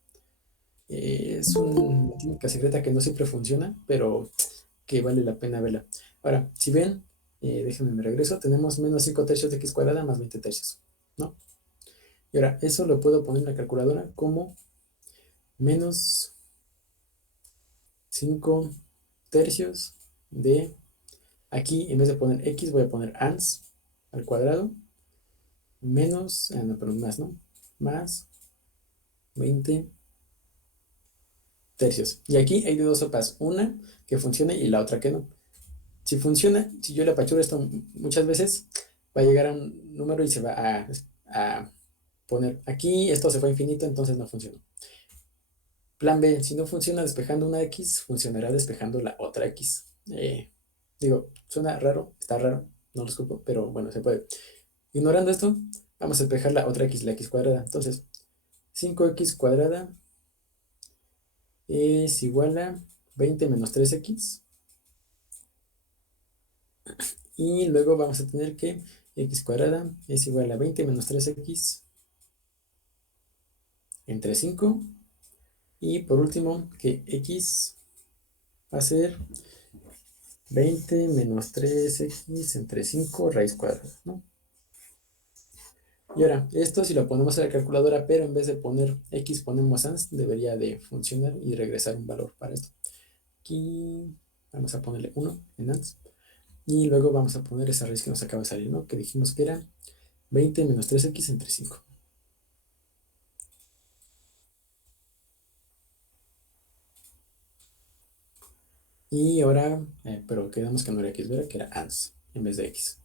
Es una técnica secreta que no siempre funciona, pero que vale la pena verla. Ahora, si ven, déjenme me regreso, tenemos menos 5 tercios de x cuadrada más 20 tercios, ¿no? Y ahora, eso lo puedo poner en la calculadora como menos 5 tercios de Aquí, en vez de poner x, voy a poner ans al cuadrado menos, no, perdón, más, ¿no? Más 20 tercios. Y aquí hay de dos sopas, una que funcione y la otra que no. Si funciona, si yo le apachuro esto muchas veces, va a llegar a un número y se va a poner aquí, esto se fue a infinito, entonces no funcionó. Plan B, si no funciona despejando una X, funcionará despejando la otra X. Digo, suena raro, está raro, no lo escupo, pero bueno, se puede. Ignorando esto, vamos a despejar la otra X, la X cuadrada. Entonces, 5X cuadrada es igual a 20 menos 3X. Y luego vamos a tener que X cuadrada es igual a 20 menos 3X entre 5. Y por último, que X va a ser 20 menos 3X entre 5 raíz cuadrada, ¿no? Y ahora, esto si lo ponemos a la calculadora, pero en vez de poner X ponemos ans, debería de funcionar y regresar un valor para esto. Aquí vamos a ponerle 1 en ans. Y luego vamos a poner esa raíz que nos acaba de salir, ¿no? Que dijimos que era 20 menos 3X entre 5. Y ahora, pero quedamos que no era X, ¿verdad? Que era ans en vez de X.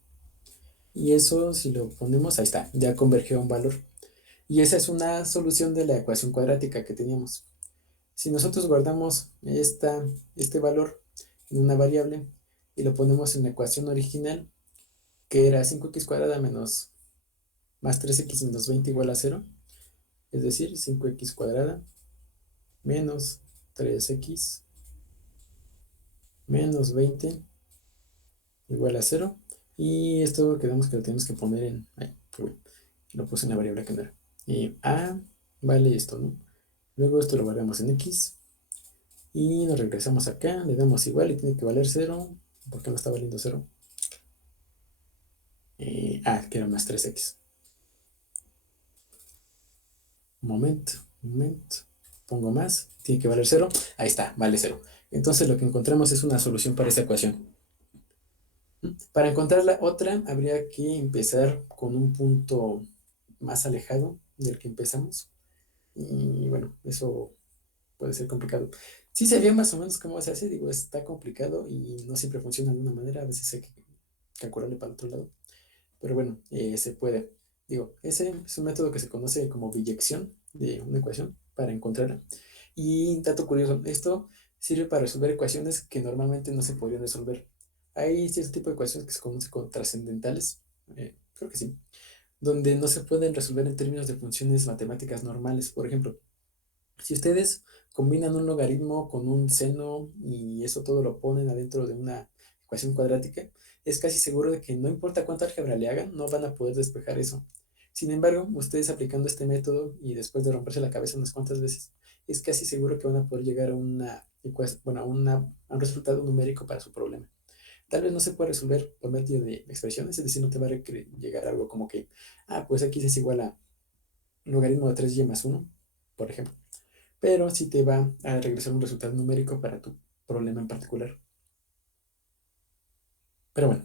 Y eso, si lo ponemos, ahí está, ya convergió a un valor. Y esa es una solución de la ecuación cuadrática que teníamos. Si nosotros guardamos este valor en una variable y lo ponemos en la ecuación original, que era 5x cuadrada menos más 3x menos 20 igual a 0, es decir, 5x cuadrada menos 3x menos 20 igual a 0. Y esto quedamos que lo tenemos que poner en... Ay, qué bueno, lo puse en la variable que no era. A vale esto, ¿no? Luego esto lo guardamos en x. Y nos regresamos acá, le damos igual y tiene que valer 0. ¿Por qué no está valiendo 0? Que era más 3x. Un momento. Pongo más, tiene que valer 0. Ahí está, vale 0. Entonces lo que encontramos es una solución para esa ecuación. Para encontrar la otra, habría que empezar con un punto más alejado del que empezamos. Y bueno, eso puede ser complicado. Sí sabía más o menos cómo se hace, digo, está complicado y no siempre funciona de una manera, a veces hay que calcularle para el otro lado. Pero bueno, se puede. Digo, ese es un método que se conoce como biyección de una ecuación para encontrarla. Y dato curioso, esto sirve para resolver ecuaciones que normalmente no se podrían resolver. Hay cierto tipo de ecuaciones que se conocen como trascendentales, creo que sí, donde no se pueden resolver en términos de funciones matemáticas normales. Por ejemplo, si ustedes combinan un logaritmo con un seno y eso todo lo ponen adentro de una ecuación cuadrática, es casi seguro de que no importa cuánta álgebra le hagan, no van a poder despejar eso. Sin embargo, ustedes aplicando este método y después de romperse la cabeza unas cuantas veces, es casi seguro que van a poder llegar a una bueno, a un resultado numérico para su problema. Tal vez no se puede resolver por medio de expresiones, es decir, no te va a llegar algo como que, pues x es igual a logaritmo de 3y más 1, por ejemplo. Pero sí te va a regresar un resultado numérico para tu problema en particular. Pero bueno,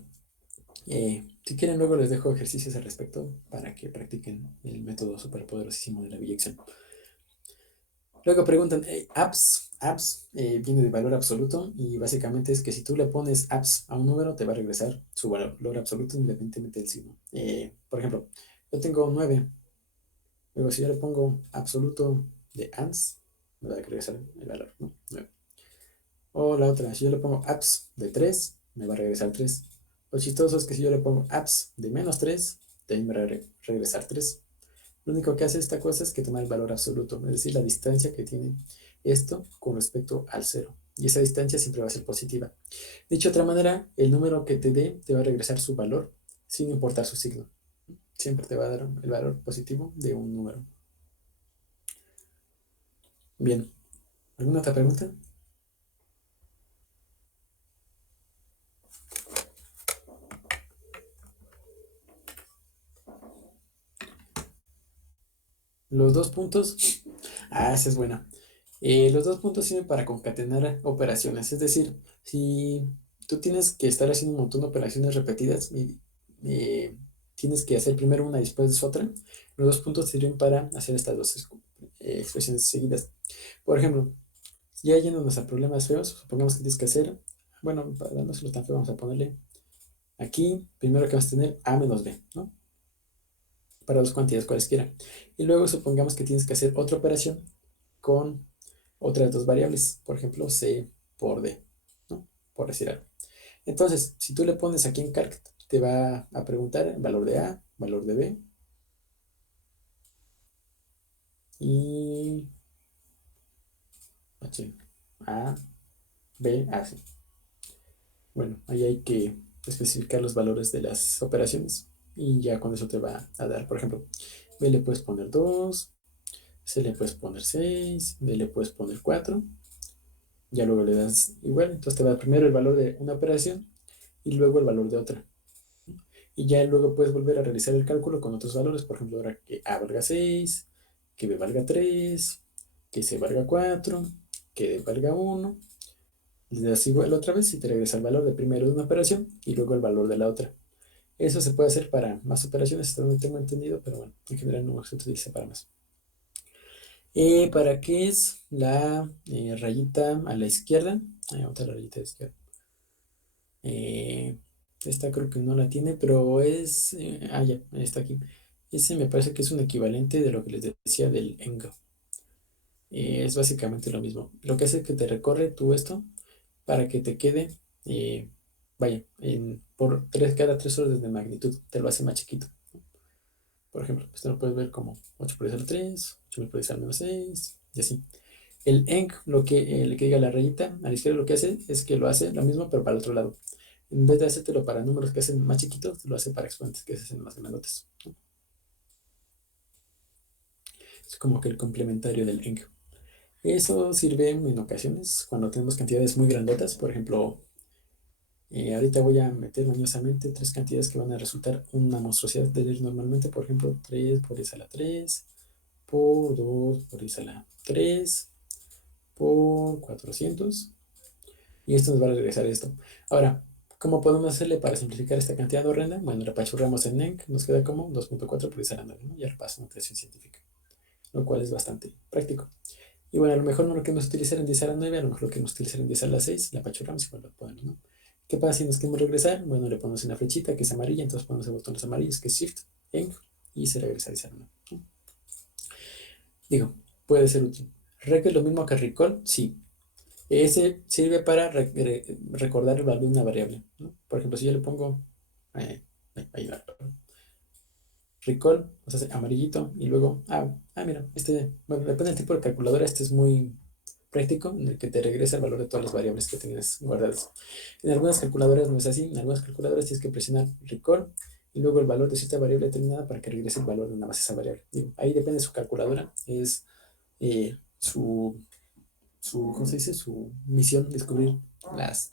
si quieren luego les dejo ejercicios al respecto para que practiquen el método superpoderosísimo de la biyección. Luego preguntan, apps viene de valor absoluto y básicamente es que si tú le pones apps a un número te va a regresar su valor absoluto independientemente del signo. Por ejemplo, yo tengo 9, luego si yo le pongo absoluto de ans, me va a regresar el valor, ¿no? 9. O la otra, si yo le pongo apps de 3, me va a regresar 3. Lo chistoso es que si yo le pongo apps de menos 3, también me va a regresar 3. Lo único que hace esta cosa es que toma el valor absoluto, es decir, la distancia que tiene esto con respecto al 0. Y esa distancia siempre va a ser positiva. Dicho de otra manera, el número que te dé te va a regresar su valor sin importar su signo. Siempre te va a dar el valor positivo de un número. Bien, ¿alguna otra pregunta? Los dos puntos. Esa es buena. Los dos puntos sirven para concatenar operaciones. Es decir, si tú tienes que estar haciendo un montón de operaciones repetidas y tienes que hacer primero una y después otra. Los dos puntos sirven para hacer estas dos expresiones seguidas. Por ejemplo, ya yéndonos a problemas feos, supongamos que tienes que hacer, bueno, para no hacerlo tan feo, vamos a ponerle aquí, primero que vas a tener a menos b, ¿no? Para dos cuantías cualesquiera. Y luego supongamos que tienes que hacer otra operación con otras dos variables, por ejemplo, c por d, ¿no? Por decir algo. Entonces, si tú le pones aquí en calc, te va a preguntar el valor de a, valor de b, y a, b, a, c. Bueno, ahí hay que especificar los valores de las operaciones y ya con eso te va a dar, por ejemplo, b le puedes poner 2, c le puedes poner 6, d le puedes poner 4, ya luego le das igual, entonces te da primero el valor de una operación y luego el valor de otra. Y ya luego puedes volver a realizar el cálculo con otros valores, por ejemplo, ahora que a valga 6, que b valga 3, que c valga 4, que d valga 1. Le das igual otra vez y te regresa el valor de primero de una operación y luego el valor de la otra. Eso se puede hacer para más operaciones, hasta donde tengo entendido, pero bueno, en general no se utiliza para más. ¿Para qué es la rayita a la izquierda? Otra rayita a la izquierda. Esta creo que no la tiene, pero es... ya, está aquí. Ese me parece que es un equivalente de lo que les decía del eng. Es básicamente lo mismo. Lo que hace es que te recorre tú esto para que te quede, vaya, por cada 3 órdenes de magnitud, te lo hace más chiquito. Por ejemplo, esto lo puedes ver como 8 por 10 al 3, 8 por 10 al menos 6, y así. El enc, lo que le diga la rayita a la izquierda, lo que hace es que lo hace lo mismo, pero para el otro lado. En vez de hacértelo para números que hacen más chiquitos, lo hace para exponentes que se hacen más grandotes. Es como que el complementario del enc. Eso sirve en ocasiones cuando tenemos cantidades muy grandotas. Por ejemplo, ahorita voy a meter mañosamente 3 cantidades que van a resultar una monstruosidad de ir normalmente. Por ejemplo, 3 por 10 a la 3, por 2 por 10 a la 3, por 400. Y esto nos va a regresar esto. Ahora, ¿cómo podemos hacerle para simplificar esta cantidad horrenda? Bueno, la apachurramos en enc, nos queda como 2.4 por 10 a la 9, ¿no? Ya repasa notación científica, lo cual es bastante práctico. Y bueno, a lo mejor no lo queremos utilizar en 10 a la 9, a lo mejor lo queremos utilizar en 10 a la 6, la apachurramos y lo ponemos, ¿no? ¿Qué pasa si nos queremos regresar? Bueno, le ponemos una flechita que es amarilla, entonces ponemos el botón amarillos que es Shift, enc, y se regresa a 10 a la 9, ¿no? Digo, puede ser útil. ¿Rec es lo mismo que recall? Sí. Ese sirve para recordar el valor de una variable, ¿no? Por ejemplo, si yo le pongo ahí va, recall, o sea, amarillito, y luego, mira, bueno, depende del tipo de calculadora, este es muy práctico, en el que te regresa el valor de todas las variables que tenías guardadas. En algunas calculadoras no es así, en algunas calculadoras tienes que presionar recall y luego el valor de cierta variable determinada para que regrese el valor de nada más esa variable. Digo, ahí depende de su calculadora, es ¿cómo se dice? Su misión, descubrir los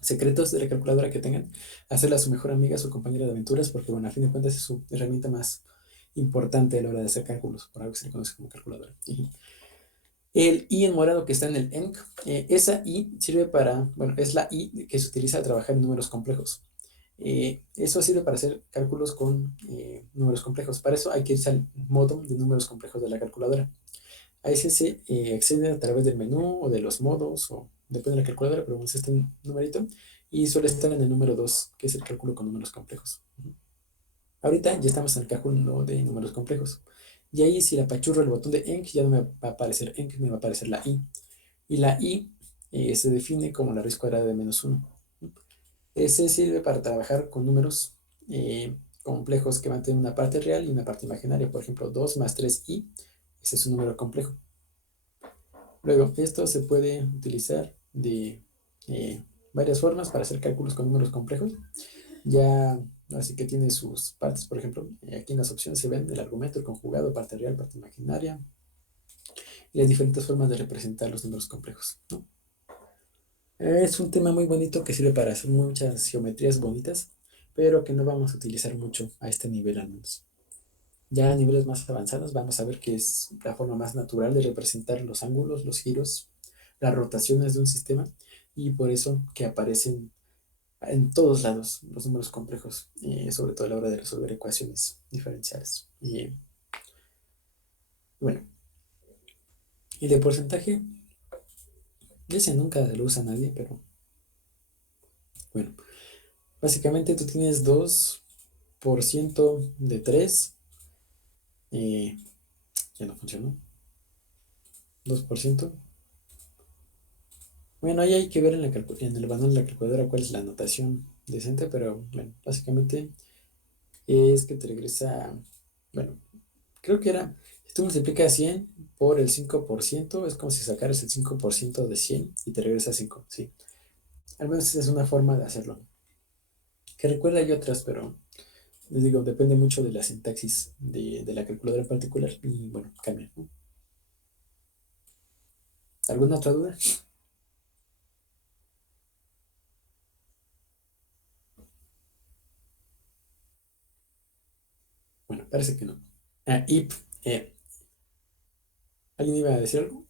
secretos de la calculadora que tengan, hacerla su mejor amiga, su compañera de aventuras, porque bueno, a fin de cuentas es su herramienta más importante a la hora de hacer cálculos, por algo que se le conoce como calculadora. El i en morado que está en el enc, esa i sirve para, bueno, es la i que se utiliza para trabajar en números complejos. Eso sirve para hacer cálculos con números complejos. Para eso hay que irse al modo de números complejos de la calculadora. A ese se accede a través del menú o de los modos, o depende de la calculadora, pero es este numerito, y suele estar en el número 2, que es el cálculo con números complejos. Ahorita ya estamos en el cálculo de números complejos. Y ahí si le apachurro el botón de enc, ya no me va a aparecer enc, me va a aparecer la i. Y la i se define como la raíz cuadrada de menos 1. Ese sirve para trabajar con números complejos que van a tener una parte real y una parte imaginaria. Por ejemplo, 2 más 3i, ese es un número complejo. Luego, esto se puede utilizar de varias formas para hacer cálculos con números complejos. Ya, así que tiene sus partes, por ejemplo, aquí en las opciones se ven el argumento, el conjugado, parte real, parte imaginaria, y las diferentes formas de representar los números complejos, ¿no? Es un tema muy bonito que sirve para hacer muchas geometrías bonitas, pero que no vamos a utilizar mucho a este nivel al menos. Ya a niveles más avanzados vamos a ver que es la forma más natural de representar los ángulos, los giros, las rotaciones de un sistema, y por eso que aparecen en todos lados los números complejos, sobre todo a la hora de resolver ecuaciones diferenciales. Y bueno, y de porcentaje, ese nunca lo usa nadie, pero bueno, básicamente tú tienes 2% de 3, ya no funcionó, 2%. Bueno, ahí hay que ver en el manual de la calculadora cuál es la anotación decente, pero bueno, básicamente es que te regresa, bueno, creo que era, si tú multiplicas 100 por el 5%, es como si sacaras el 5% de 100 y te regresa 5, sí. Al menos esa es una forma de hacerlo. Que recuerda hay otras, pero les digo, depende mucho de la sintaxis de la calculadora en particular y bueno, cambia, ¿no? ¿Alguna otra duda? Bueno, parece que no. IP, ¿alguien iba a decir algo?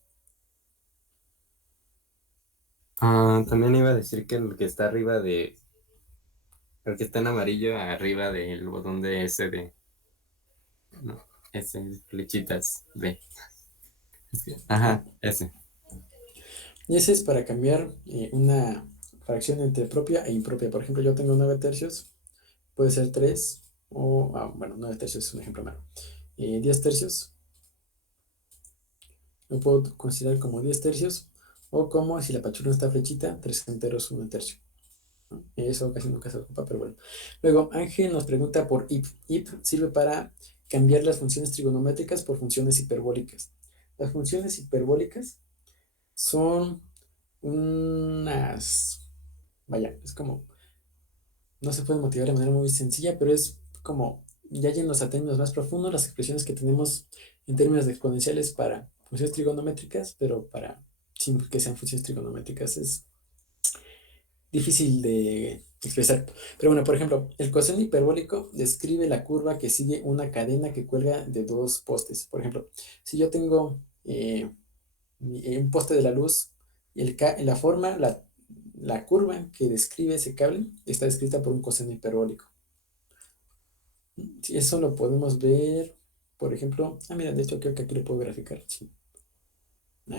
También iba a decir que el que está arriba el que está en amarillo, arriba del botón de SD, no, ese, flechitas, B. Ah, Ajá, ese. y ese es para cambiar una fracción entre propia e impropia. Por ejemplo, yo tengo 9 tercios, puede ser 3 o, bueno, 9 tercios es un ejemplo malo. 10 tercios, lo puedo considerar como 10 tercios o como si la pachurra está flechita, 3 enteros, 1 tercio, ¿no? Eso casi nunca se ocupa, pero bueno. Luego, Ángel nos pregunta por IP. IP sirve para cambiar las funciones trigonométricas por funciones hiperbólicas. Las funciones hiperbólicas son unas, vaya, es como, no se puede motivar de manera muy sencilla, pero es como, ya yéndonos a términos más profundos, las expresiones que tenemos en términos de exponenciales para funciones trigonométricas, pero para, sin que sean funciones trigonométricas, es difícil de expresar. Pero bueno, por ejemplo, el coseno hiperbólico describe la curva que sigue una cadena que cuelga de dos postes. Por ejemplo, si yo tengo un poste de la luz, y la forma, la curva que describe ese cable está descrita por un coseno hiperbólico. Si eso lo podemos ver, por ejemplo, mira, de hecho creo que aquí lo puedo graficar. Sí.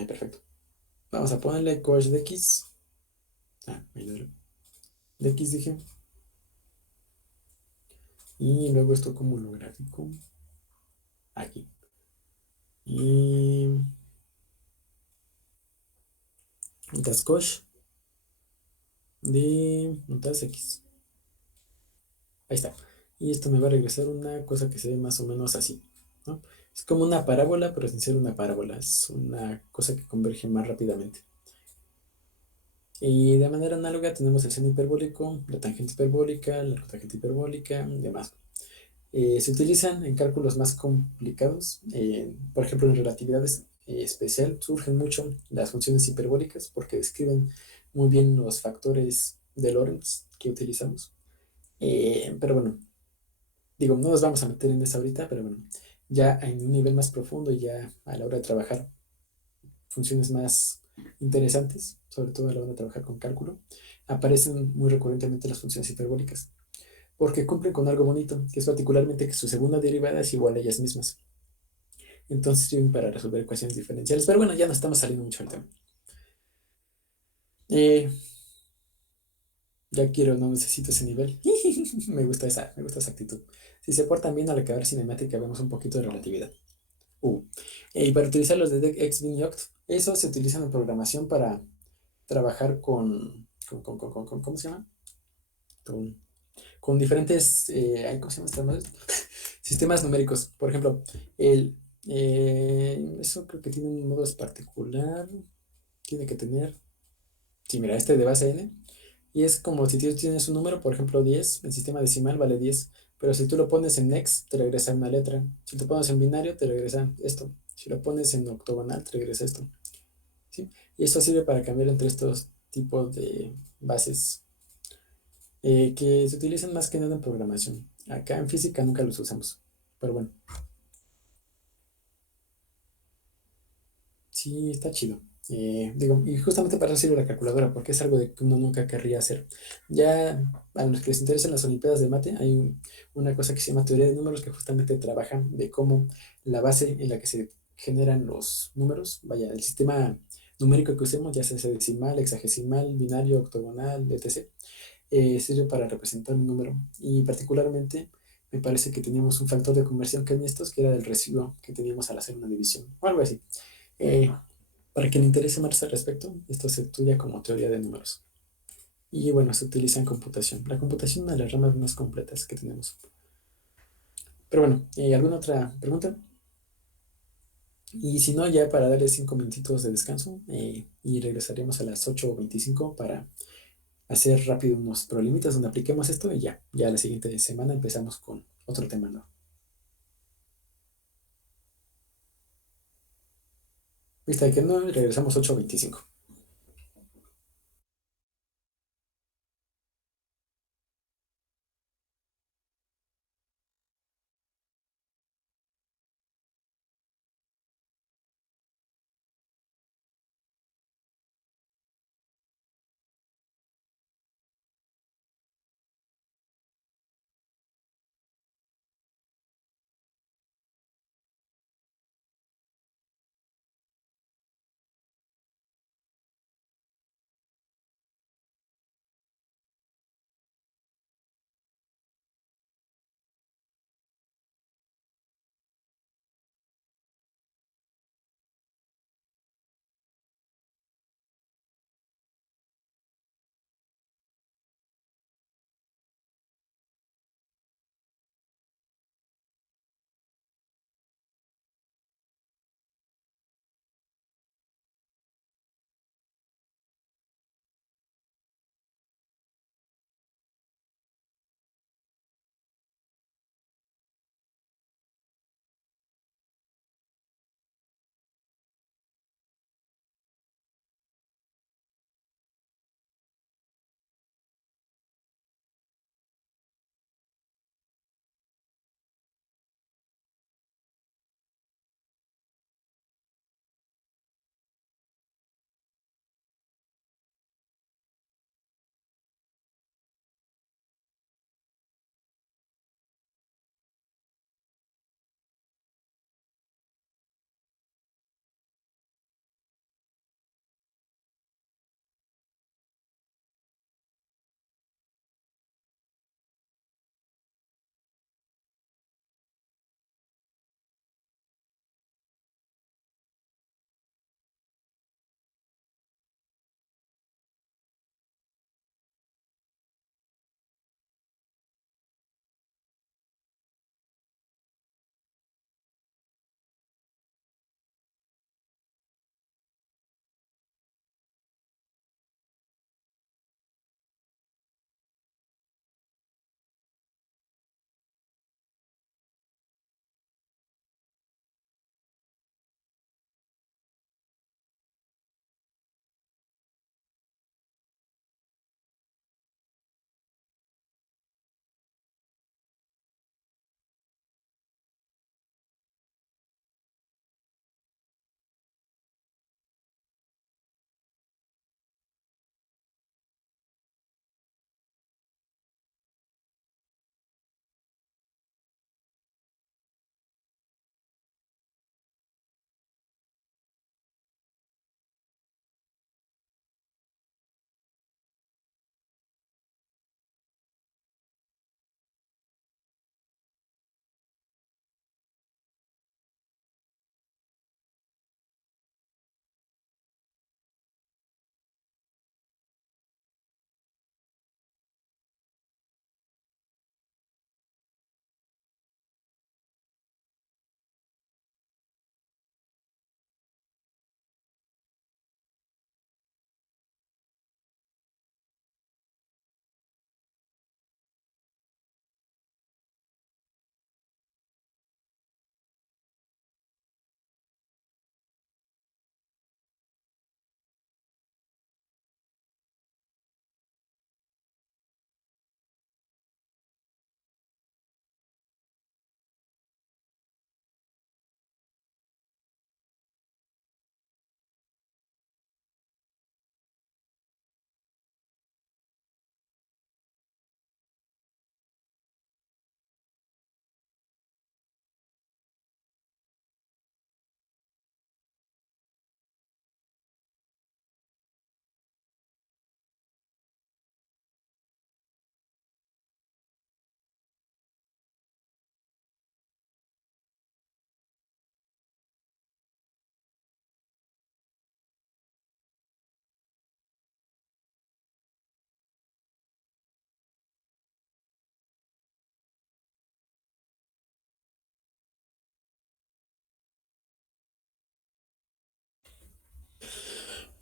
Perfecto. Vamos a ponerle cosh de x. De x dije. Y luego esto como lo gráfico. Aquí. Y notas cosh de notas x. Ahí está. Y esto me va a regresar una cosa que se ve más o menos así, ¿no? Es como una parábola, pero sin ser una parábola. Es una cosa que converge más rápidamente. Y de manera análoga tenemos el seno hiperbólico, la tangente hiperbólica, la cotangente hiperbólica y demás. Se utilizan en cálculos más complicados. Por ejemplo, en relatividad especial surgen mucho las funciones hiperbólicas porque describen muy bien los factores de Lorentz que utilizamos. Pero bueno, digo, no nos vamos a meter en eso ahorita, pero bueno, ya en un nivel más profundo y ya a la hora de trabajar funciones más interesantes, sobre todo a la hora de trabajar con cálculo, aparecen muy recurrentemente las funciones hiperbólicas, porque cumplen con algo bonito, que es particularmente que su segunda derivada es igual a ellas mismas. Entonces sirven para resolver ecuaciones diferenciales, pero bueno, ya no estamos saliendo mucho del tema. Eh, ya quiero, no necesito ese nivel. Me gusta esa actitud. Si se portan bien al acabar cinemática, vemos un poquito de relatividad. Y para utilizar los de DEX, y Oct, esos se utilizan en programación para trabajar ¿cómo se llama? Con diferentes, ¿cómo se llama esta madre? Sistemas numéricos. Por ejemplo, eso creo que tiene un modo particular. Tiene que tener, sí, mira, este de base n. Y es como si tú tienes un número, por ejemplo 10, en sistema decimal vale 10. Pero si tú lo pones en hex, te regresa una letra. Si lo pones en binario, te regresa esto. Si lo pones en octogonal, te regresa esto. ¿Sí? Y esto sirve para cambiar entre estos tipos de bases que se utilizan más que nada en programación. Acá en física nunca los usamos. Pero bueno, sí, está chido. Digo, y justamente para eso sirve la calculadora, porque es algo de que uno nunca querría hacer. Ya a los que les interesan las Olimpiadas de Mate, hay una cosa que se llama teoría de números que justamente trabajan de cómo la base en la que se generan los números, vaya, el sistema numérico que usemos, ya sea decimal, hexagesimal, binario, octogonal, etc., sirve para representar un número. Y particularmente me parece que teníamos un factor de conversión que en estos, que era el residuo que teníamos al hacer una división, o algo así. Eh, para quien le interese más al respecto, esto se estudia como teoría de números. Y bueno, se utiliza en computación. La computación es una de las ramas más completas que tenemos. Pero bueno, ¿alguna otra pregunta? Y si no, ya para darle 5 minutitos de descanso y regresaremos a las 8:25 para hacer rápido unos problemitas donde apliquemos esto y ya la siguiente semana empezamos con otro tema, ¿no? Vista que no, regresamos 8:25.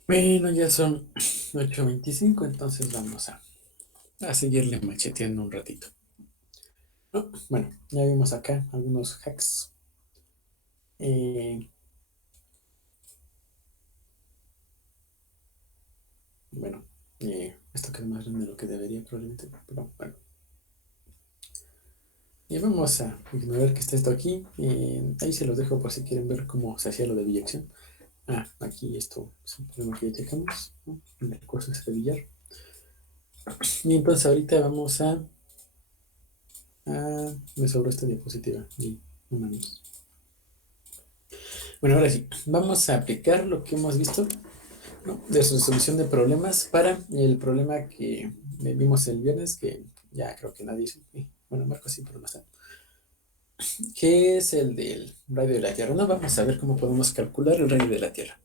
Bueno, ya son 8:25, entonces vamos a seguirle macheteando un ratito, ¿no? Bueno, ya vimos acá algunos hacks. Eh, bueno, esto queda más grande de lo que debería probablemente, pero bueno. Y vamos a ignorar que está esto aquí. Ahí se los dejo por si quieren ver cómo se hacía lo de biyección. Aquí esto es un problema que ya checamos, ¿no? El recurso es de billar. Y entonces ahorita vamos me sobró esta diapositiva. Y no mames. Bueno, ahora sí, vamos a aplicar lo que hemos visto, ¿no? De resolución de problemas para el problema que vimos el viernes, que ya creo que nadie hizo. Bueno, Marco sí, pero no está. Que es el del radio de la Tierra. No, vamos a ver cómo podemos calcular el radio de la Tierra.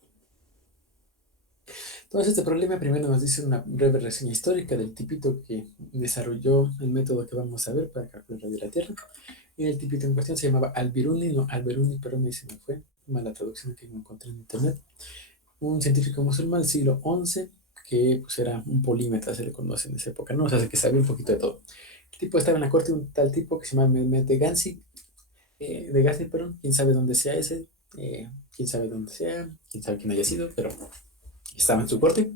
Entonces, este problema primero nos dice una breve reseña histórica del tipito que desarrolló el método que vamos a ver para calcular el radio de la Tierra. Y el tipito en cuestión se llamaba Alberuni, perdón, ahí se me fue, mala traducción que encontré en internet. Un científico musulmán del siglo XI que pues era un polímata, se le conoce en esa época, ¿no? O sea, que sabía un poquito de todo. El tipo estaba en la corte de un tal tipo que se llama Mehmed de Gazi, perdón, quién sabe dónde sea ese, quién sabe dónde sea, quién sabe quién haya sido, pero estaba en su corte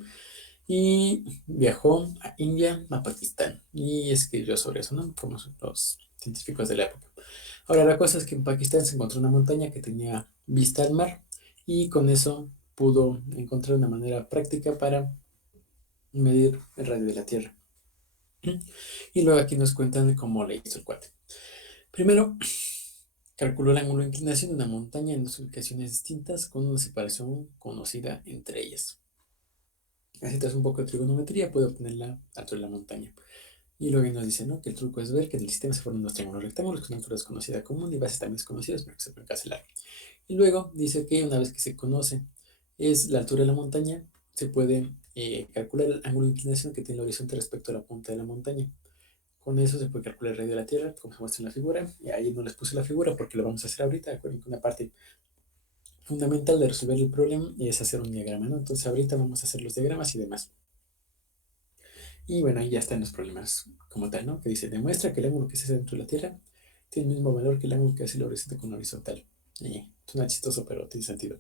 y viajó a India, a Pakistán y escribió sobre eso, ¿no? Como los científicos de la época. Ahora, la cosa es que en Pakistán se encontró una montaña que tenía vista al mar y con eso pudo encontrar una manera práctica para medir el radio de la Tierra. Y luego aquí nos cuentan cómo le hizo el cuate. Primero, calculó el ángulo de inclinación de una montaña en dos ubicaciones distintas con una separación conocida entre ellas. Así tras un poco de trigonometría puede obtener la altura de la montaña. Y luego nos dice, ¿no? Que el truco es ver que en el sistema se forman unos triángulos rectángulos con una altura desconocida común y bases también desconocidas para que se puedan cancelar. Y luego dice que una vez que se conoce es la altura de la montaña, se puede calcular el ángulo de inclinación que tiene el horizonte respecto a la punta de la montaña. Con eso se puede calcular el radio de la Tierra, como se muestra en la figura. Y ahí no les puse la figura porque lo vamos a hacer ahorita. Recuerden que una parte fundamental de resolver el problema es hacer un diagrama, ¿no? Entonces ahorita vamos a hacer los diagramas y demás. Y bueno, ahí ya están los problemas como tal, ¿no? Que dice, demuestra que el ángulo que se hace dentro de la Tierra tiene el mismo valor que el ángulo que hace el horizonte con horizontal. Suena chistoso, pero tiene sentido.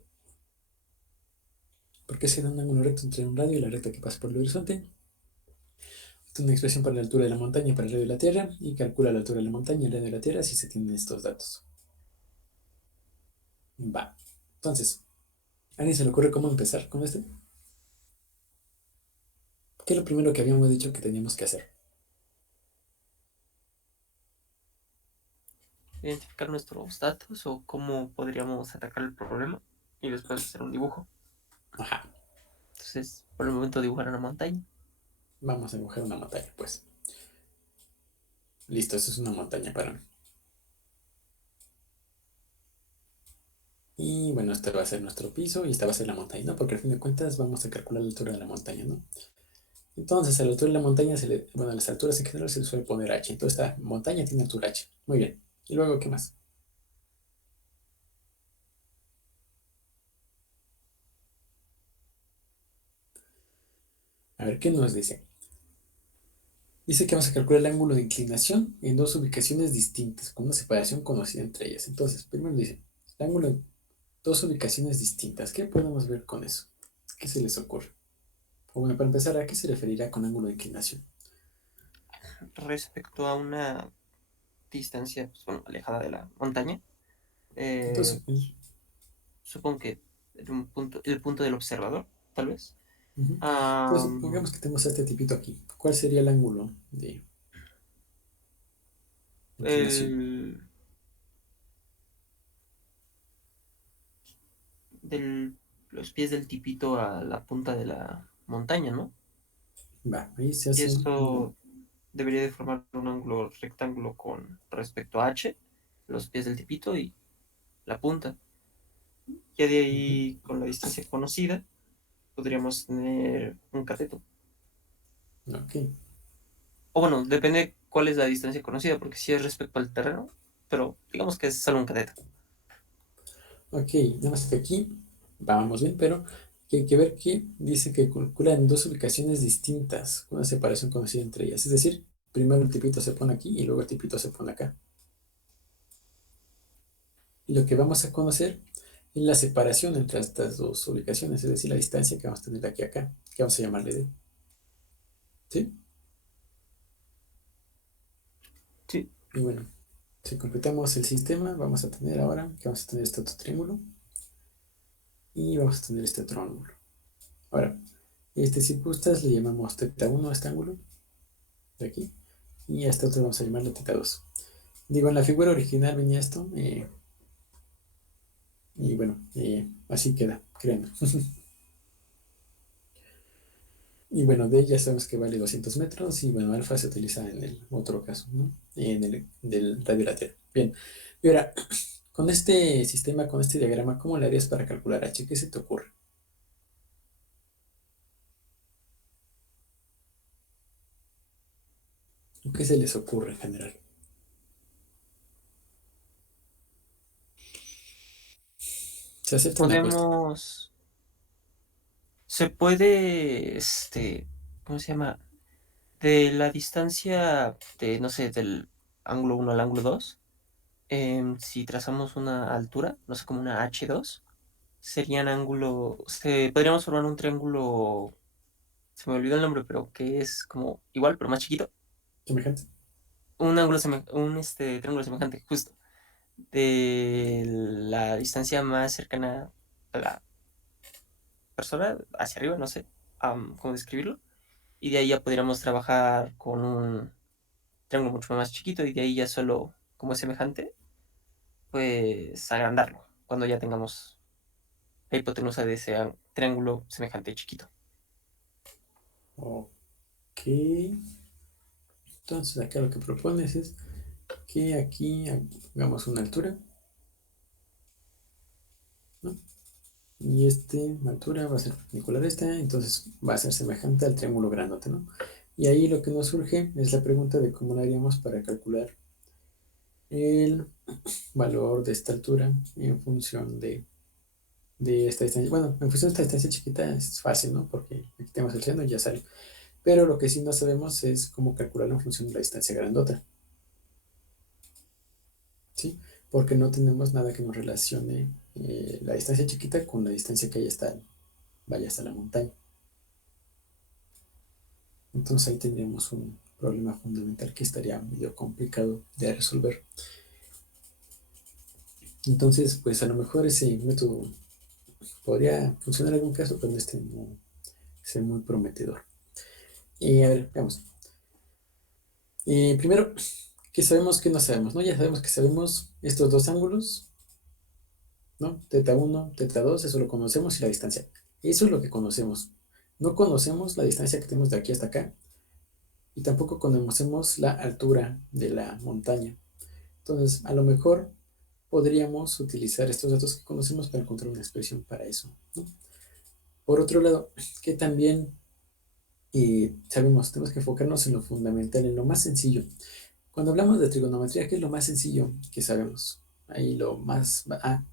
Porque se da un ángulo recto entre un radio y la recta que pasa por el horizonte. Tiene una expresión para la altura de la montaña y para el radio de la Tierra y calcula la altura de la montaña y el radio de la Tierra si se tienen estos datos. Va. Entonces, ¿a alguien se le ocurre cómo empezar con este? ¿Qué es lo primero que habíamos dicho que teníamos que hacer? Identificar nuestros datos o cómo podríamos atacar el problema y después hacer un dibujo. Ajá. Entonces, por el momento dibujar una montaña. Vamos a dibujar una montaña, pues. Listo, eso es una montaña para mí. Y bueno, este va a ser nuestro piso y esta va a ser la montaña, ¿no? Porque al fin de cuentas vamos a calcular la altura de la montaña, ¿no? Entonces, a la altura de la montaña, bueno, a las alturas en general se le suele poner H. Entonces, esta montaña tiene altura H. Muy bien. Y luego, ¿qué más? A ver, ¿qué nos dice? Dice que vamos a calcular el ángulo de inclinación en dos ubicaciones distintas, con una separación conocida entre ellas. Entonces, primero dice, el ángulo en dos ubicaciones distintas. ¿Qué podemos ver con eso? ¿Qué se les ocurre? O bueno, para empezar, ¿a qué se referirá con ángulo de inclinación? Respecto a una distancia pues, bueno, alejada de la montaña, Entonces, supongo que el punto del observador, tal vez. ujú. Entonces, Am, pongamos que tenemos a este tipito aquí. ¿Cuál sería el ángulo de inclinación? el, los pies del tipito a la punta de la montaña, ¿no? Va, ahí se Y hace esto debería de formar un ángulo rectángulo con respecto a H, los pies del tipito y la punta. Ya de ujú. ahí, con la distancia conocida, podríamos tener un cateto. Ok, O bueno, depende cuál es la distancia conocida, porque si es respecto al terreno, pero digamos que es solo un cateto. ok, nada más que aquí vamos bien, pero que hay que ver que dice que calcula en dos ubicaciones distintas, con una separación conocida entre ellas. Es decir, primero el tipito se pone aquí y luego el tipito se pone acá. Y lo que vamos a conocer es la separación entre estas dos ubicaciones, es decir, la distancia que vamos a tener de aquí a acá, que vamos a llamarle D. ¿Sí? Sí. Y bueno, si completamos el sistema, vamos a tener ahora que vamos a tener este otro triángulo y vamos a tener este otro ángulo. Ahora, este circunstancia le llamamos θ1 a este ángulo de aquí y a este otro vamos a llamarle θ2. Digo, en la figura original venía esto y bueno, así queda, créanme. Y bueno, D ya sabemos que vale 200 metros y bueno, alfa se utiliza en el otro caso, ¿no? En el del radio lateral. Bien, y ahora, con este sistema, con este diagrama, ¿cómo le harías para calcular H? ¿Qué se te ocurre? ¿Qué se les ocurre en general? Se acepta una apuesta. Se puede, ¿cómo se llama? De la distancia de, no sé, del ángulo 1 al ángulo 2, si trazamos una altura, no sé, como una H2, podríamos formar un triángulo, se me olvidó el nombre, pero que es como igual, pero más chiquito. ¿Semejante? Triángulo semejante, justo, de la distancia más cercana a la persona, hacia arriba, no sé, cómo describirlo. Y de ahí ya podríamos trabajar con un triángulo mucho más chiquito y de ahí ya solo como es semejante, pues agrandarlo cuando ya tengamos la hipotenusa de ese triángulo semejante chiquito. Ok. Entonces acá lo que propones es que aquí hagamos una altura, ¿no? Y esta altura va a ser perpendicular a esta, entonces va a ser semejante al triángulo grandote, ¿no? Y ahí lo que nos surge es la pregunta de cómo lo haríamos para calcular el valor de esta altura en función de esta distancia. Bueno, en función de esta distancia chiquita es fácil, ¿no? Porque aquí tenemos el seno y ya sale. Pero lo que sí no sabemos es cómo calcularlo en función de la distancia grandota, ¿sí? Porque no tenemos nada que nos relacione la distancia chiquita con la distancia que vaya hasta la montaña. Entonces ahí tendríamos un problema fundamental que estaría medio complicado de resolver. Entonces, pues a lo mejor ese método podría funcionar en algún caso, pero este no es muy prometedor. A ver, veamos. Primero, ¿qué sabemos que no sabemos? ¿No? Ya sabemos que sabemos estos dos ángulos, ¿no? θ1, θ2, eso lo conocemos y la distancia. Eso es lo que conocemos. No conocemos la distancia que tenemos de aquí hasta acá y tampoco conocemos la altura de la montaña. Entonces, a lo mejor podríamos utilizar estos datos que conocemos para encontrar una expresión para eso, ¿no? Por otro lado, que también sabemos, tenemos que enfocarnos en lo fundamental, en lo más sencillo. Cuando hablamos de trigonometría, ¿qué es lo más sencillo que sabemos? Ahí lo más...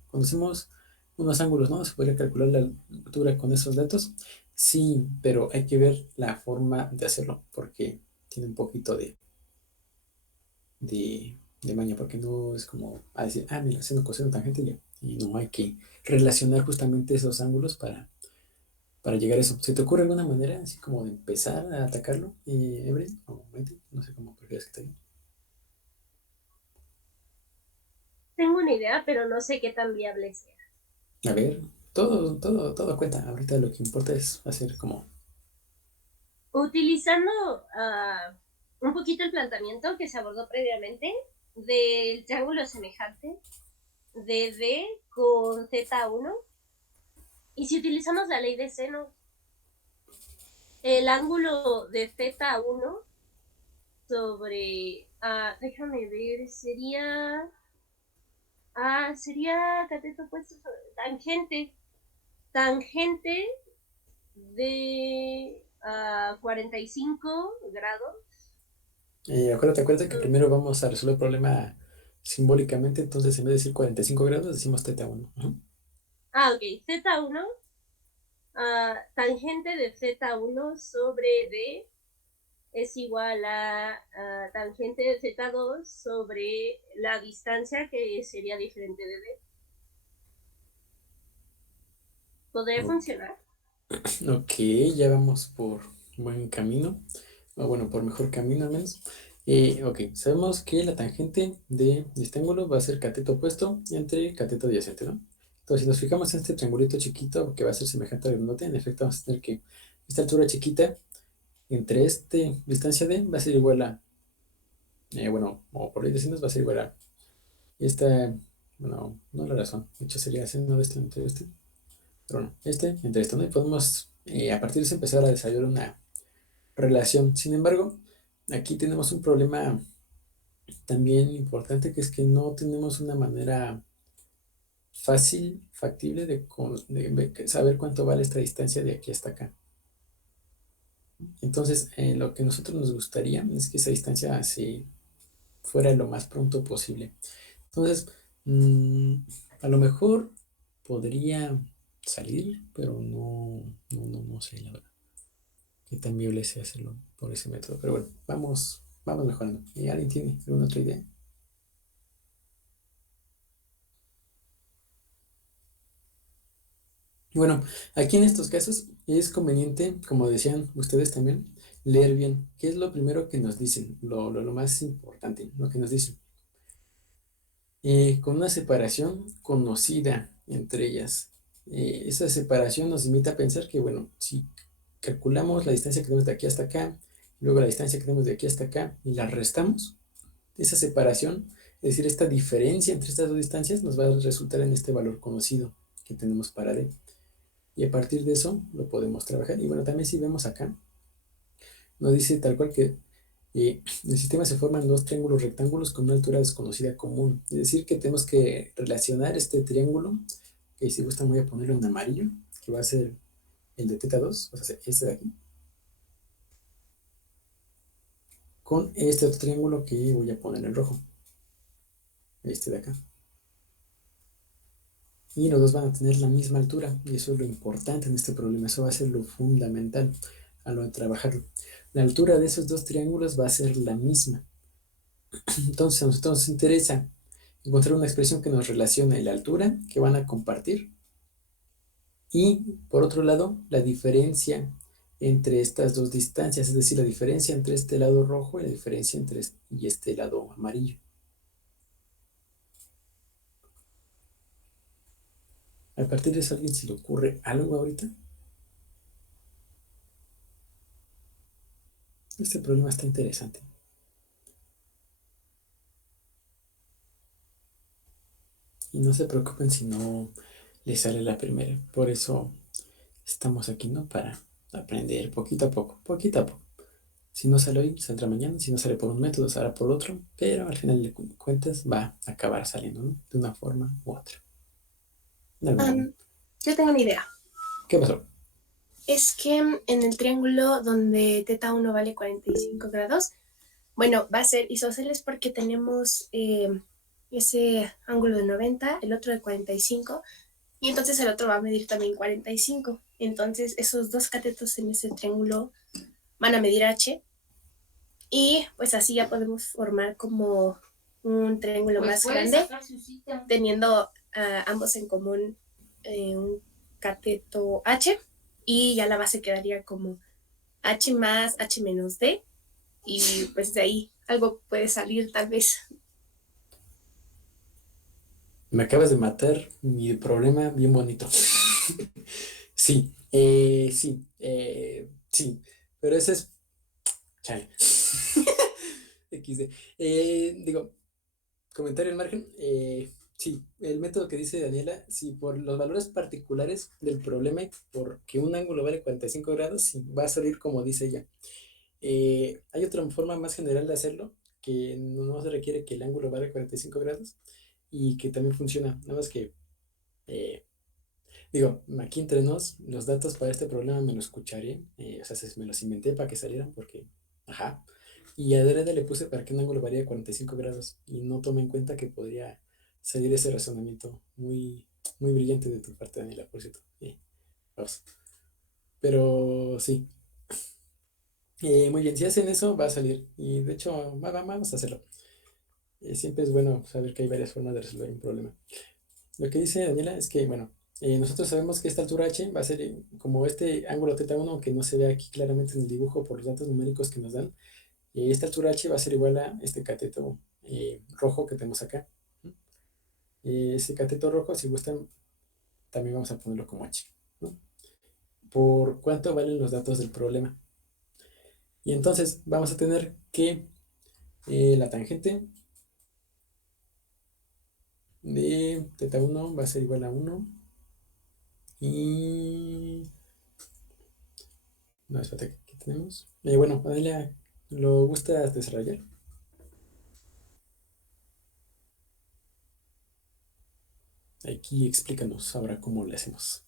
conocemos unos ángulos, ¿no? ¿Se podría calcular la altura con esos datos? Sí, pero hay que ver la forma de hacerlo, porque tiene un poquito de maña, porque no es como decir, mira, seno, coseno, tangente, ya. Y no, hay que relacionar justamente esos ángulos para llegar a eso. ¿Se te ocurre alguna manera, así como de empezar a atacarlo, Evelyn? O Maite, no sé cómo prefieres que te diga. Tengo una idea, pero no sé qué tan viable sea. A ver, todo cuenta. Ahorita lo que importa es hacer como... Utilizando un poquito el planteamiento que se abordó previamente del triángulo semejante de D con Z1, y si utilizamos la ley de seno, el ángulo de Z1 sobre, déjame ver, sería cateto opuesto sobre tangente de 45 grados. Acuérdate que primero vamos a resolver el problema simbólicamente, entonces en vez de decir 45 grados, decimos θ1. Ok, Z1 tangente de Z1 sobre D es igual a tangente de Z2 sobre la distancia que sería diferente de D. ¿Podría Ok. funcionar? Ok, ya vamos por buen camino, o bueno, por mejor camino al menos. Ok, sabemos que la tangente de este ángulo va a ser cateto opuesto entre cateto adyacente, ¿no? Entonces, si nos fijamos en este triangulito chiquito que va a ser semejante al grandote, en efecto vamos a tener que esta altura chiquita entre este distancia d va a ser igual a, bueno, o por ahí decimos va a ser igual a esta, bueno, no la razón, de hecho sería seno de este entre este, pero no, este entre esto, ¿no? Y podemos a partir de eso empezar a desarrollar una relación. Sin embargo, aquí tenemos un problema también importante que es que no tenemos una manera fácil, factible de saber cuánto vale esta distancia de aquí hasta acá. Entonces, lo que a nosotros nos gustaría es que esa distancia se fuera lo más pronto posible. Entonces, mm, a lo mejor podría salir, pero no sé, la verdad, qué tan viable sea hacerlo por ese método. Pero bueno, vamos mejorando. ¿Y alguien tiene alguna otra idea? Bueno, aquí en estos casos es conveniente, como decían ustedes también, leer bien qué es lo primero que nos dicen, lo más importante, lo que nos dicen. Con una separación conocida entre ellas. Esa separación nos invita a pensar que, bueno, si calculamos la distancia que tenemos de aquí hasta acá, luego la distancia que tenemos de aquí hasta acá y la restamos, esa separación, es decir, esta diferencia entre estas dos distancias nos va a resultar en este valor conocido que tenemos para D. Y a partir de eso lo podemos trabajar. Y bueno, también si vemos acá, nos dice tal cual que en el sistema se forman dos triángulos rectángulos con una altura desconocida común. Es decir, que tenemos que relacionar este triángulo, que si gusta voy a ponerlo en amarillo, que va a ser el de θ2, o sea, este de aquí, con este otro triángulo que voy a poner en rojo, este de acá. Y los dos van a tener la misma altura, y eso es lo importante en este problema, eso va a ser lo fundamental a lo de trabajarlo. La altura de esos dos triángulos va a ser la misma. Entonces a nosotros nos interesa encontrar una expresión que nos relacione la altura que van a compartir y por otro lado la diferencia entre estas dos distancias, es decir, la diferencia entre este lado rojo y la diferencia entre este lado amarillo. A partir de eso, ¿a alguien se le ocurre algo ahorita? Este problema está interesante. Y no se preocupen si no les sale la primera. Por eso estamos aquí, ¿no? Para aprender poquito a poco, poquito a poco. Si no sale hoy, saldrá mañana. Si no sale por un método, saldrá por otro. Pero al final de cuentas va a acabar saliendo, ¿no? De una forma u otra. En algún momento. Yo tengo una idea. ¿Qué pasó? Es que en el triángulo donde θ1 vale 45 grados, bueno, va a ser isósceles porque tenemos ese ángulo de 90, el otro de 45, y entonces el otro va a medir también 45. Entonces esos dos catetos en ese triángulo van a medir h, y pues así ya podemos formar como un triángulo más grande, teniendo ambos en común un cateto h, y ya la base quedaría como h más h menos d, y pues de ahí algo puede salir tal vez. Me acabas de matar mi problema bien bonito. Sí, sí, pero ese es... Chale. XD. Digo, comentario al margen. Sí, el método que dice Daniela, si por los valores particulares del problema y porque un ángulo vale 45 grados, sí, va a salir como dice ella. Hay otra forma más general de hacerlo, que no se requiere que el ángulo valga 45 grados y que también funciona. Nada más que, eh, digo, aquí entre nos, los datos para este problema me los escucharé, o sea, me los inventé para que salieran porque, ajá. Y adrede le puse para que un ángulo varía 45 grados y no tomé en cuenta que podría salir ese razonamiento muy, muy brillante de tu parte, Daniela, por cierto. Vamos. Pero sí. Muy bien, si hacen eso, va a salir. Y de hecho, vamos a hacerlo. Siempre es bueno saber que hay varias formas de resolver un problema. Lo que dice Daniela es que, bueno, nosotros sabemos que esta altura h va a ser como este ángulo θ1, aunque no se ve aquí claramente en el dibujo por los datos numéricos que nos dan. Esta altura h va a ser igual a este cateto rojo que tenemos acá. Ese cateto rojo, si gustan, también vamos a ponerlo como h, ¿no? Por cuánto valen los datos del problema. Y entonces vamos a tener que la tangente de θ1 va a ser igual a 1 y... No, espérate, ¿qué tenemos? Bueno, Adelia, ¿lo gustas desarrollar? Aquí explícanos ahora cómo le hacemos.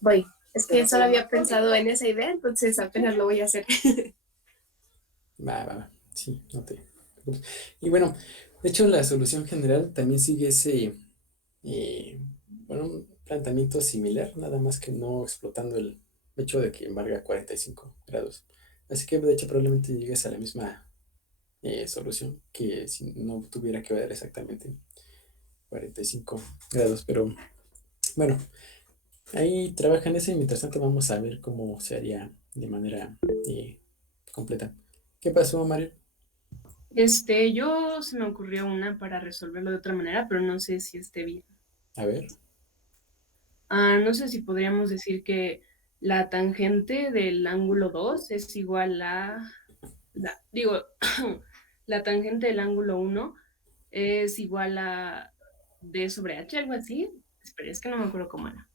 Voy. Es que solo había pensado en esa idea, entonces apenas lo voy a hacer. Va. Sí, no te preocupes. Y bueno, de hecho la solución general también sigue ese, bueno, un planteamiento similar, nada más que no explotando el hecho de que valga 45 grados. Así que de hecho probablemente llegues a la misma solución que si no tuviera que valer exactamente 45 grados. Pero bueno, ahí trabajan ese y mientras tanto vamos a ver cómo se haría de manera completa. ¿Qué pasó, Mario? Yo se me ocurrió una para resolverlo de otra manera, pero no sé si esté bien. A ver. No sé si podríamos decir que la tangente del ángulo 2 es igual a, la tangente del ángulo 1 es igual a d sobre h, algo así. Espera, es que no me acuerdo cómo era.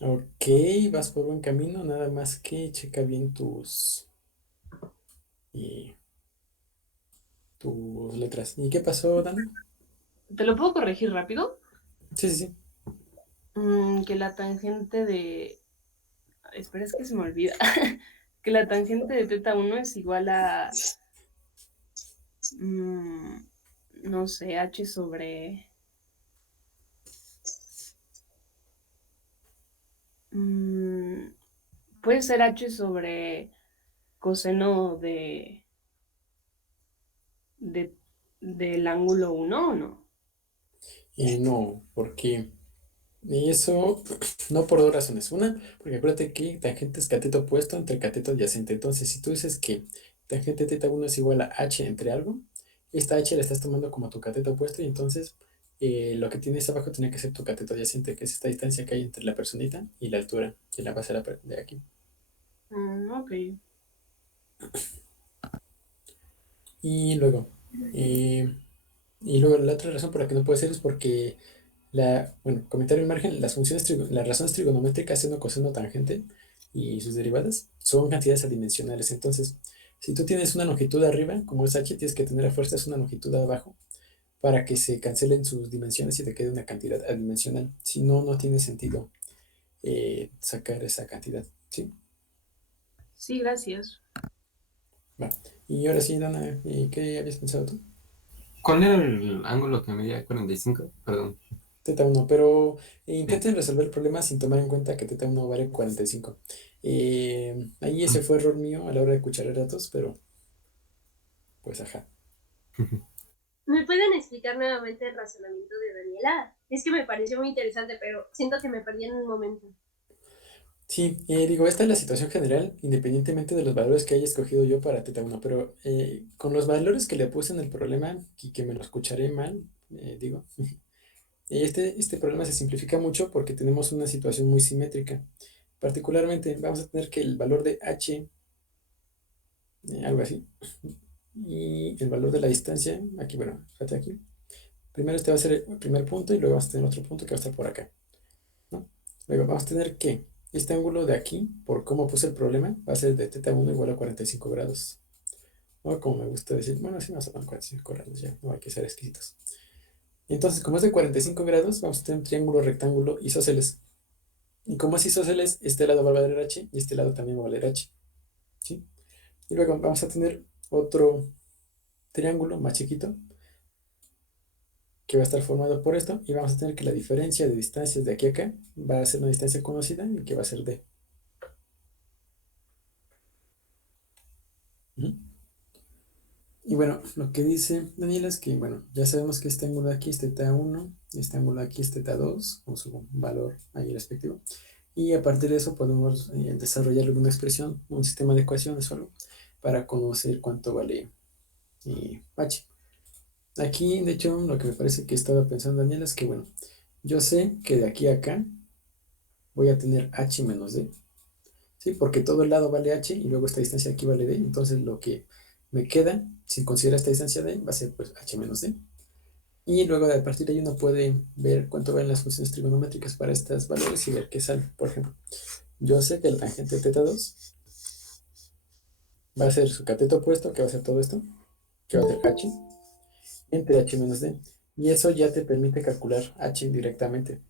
Ok, vas por buen camino, nada más que checa bien eh, tus letras. ¿Y qué pasó, Dani? ¿Te lo puedo corregir rápido? Sí. Que la tangente de... Espera, es que se me olvida. Que la tangente de θ1 es igual a... no sé, h sobre... puede ser h sobre coseno del ángulo 1 o no. No, porque eso, no por dos razones. Una, porque acuérdate que tangente es cateto opuesto entre cateto adyacente. Entonces, si tú dices que tangente θ1 es igual a h entre algo, esta h la estás tomando como tu cateto opuesto y entonces lo que tienes abajo tiene que ser tu cateto adyacente, que es esta distancia que hay entre la personita y la altura de la base de aquí. Ok. Y luego, la otra razón por la que no puede ser es porque bueno, comentario al margen, las razones trigonométricas seno, coseno, tangente y sus derivadas son cantidades adimensionales. Entonces, si tú tienes una longitud arriba, como es h, tienes que tener a fuerzas una longitud abajo para que se cancelen sus dimensiones y te quede una cantidad adimensional. Si no, no tiene sentido sacar esa cantidad, ¿sí? Sí, gracias. Va. Y ahora sí, Dana, ¿qué habías pensado tú? ¿Cuál era el ángulo que medía 45? Perdón. θ1, pero Sí. intenten resolver el problema sin tomar en cuenta que θ1 vale 45. Ahí ese fue error mío a la hora de cucharar datos, pero pues ajá. ¿Me pueden explicar nuevamente el razonamiento de Daniela? Es que me pareció muy interesante, pero siento que me perdí en un momento. Sí, digo, esta es la situación general, independientemente de los valores que haya escogido yo para θ1, pero con los valores que le puse en el problema y que me lo escucharé mal, digo, este problema se simplifica mucho porque tenemos una situación muy simétrica. Particularmente, vamos a tener que el valor de h, algo así, y el valor de la distancia, aquí, bueno, fíjate aquí. Primero este va a ser el primer punto y luego vamos a tener otro punto que va a estar por acá, ¿no? Luego vamos a tener que este ángulo de aquí, por cómo puse el problema, va a ser de θ1 igual a 45 grados. O como me gusta decir, bueno, así vamos a poner 45 grados, ya, no hay que ser exquisitos. Entonces, como es de 45 grados, vamos a tener un triángulo rectángulo isósceles. Y como es isósceles, este lado va a valer h y este lado también va a valer h, ¿sí? Y luego vamos a tener otro triángulo más chiquito, que va a estar formado por esto, y vamos a tener que la diferencia de distancias de aquí a acá va a ser una distancia conocida y que va a ser d. Ujú. Y bueno, lo que dice Daniela es que, bueno, ya sabemos que este ángulo aquí es θ1, este ángulo aquí es θ2, con su valor ahí respectivo. Y a partir de eso podemos desarrollar alguna expresión, un sistema de ecuaciones o algo, para conocer cuánto vale h. Aquí, de hecho, lo que me parece que estaba pensando Daniela es que, bueno, yo sé que de aquí a acá voy a tener h menos d, ¿sí? Porque todo el lado vale h y luego esta distancia aquí vale d, entonces lo que me queda, sin considerar esta distancia d, va a ser pues h menos d. Y luego a partir de ahí uno puede ver cuánto valen las funciones trigonométricas para estos valores y ver qué sale. Por ejemplo, yo sé que el tangente de θ2 va a ser su cateto opuesto, que va a ser todo esto, que va a ser h, entre h menos d. Y eso ya te permite calcular h directamente.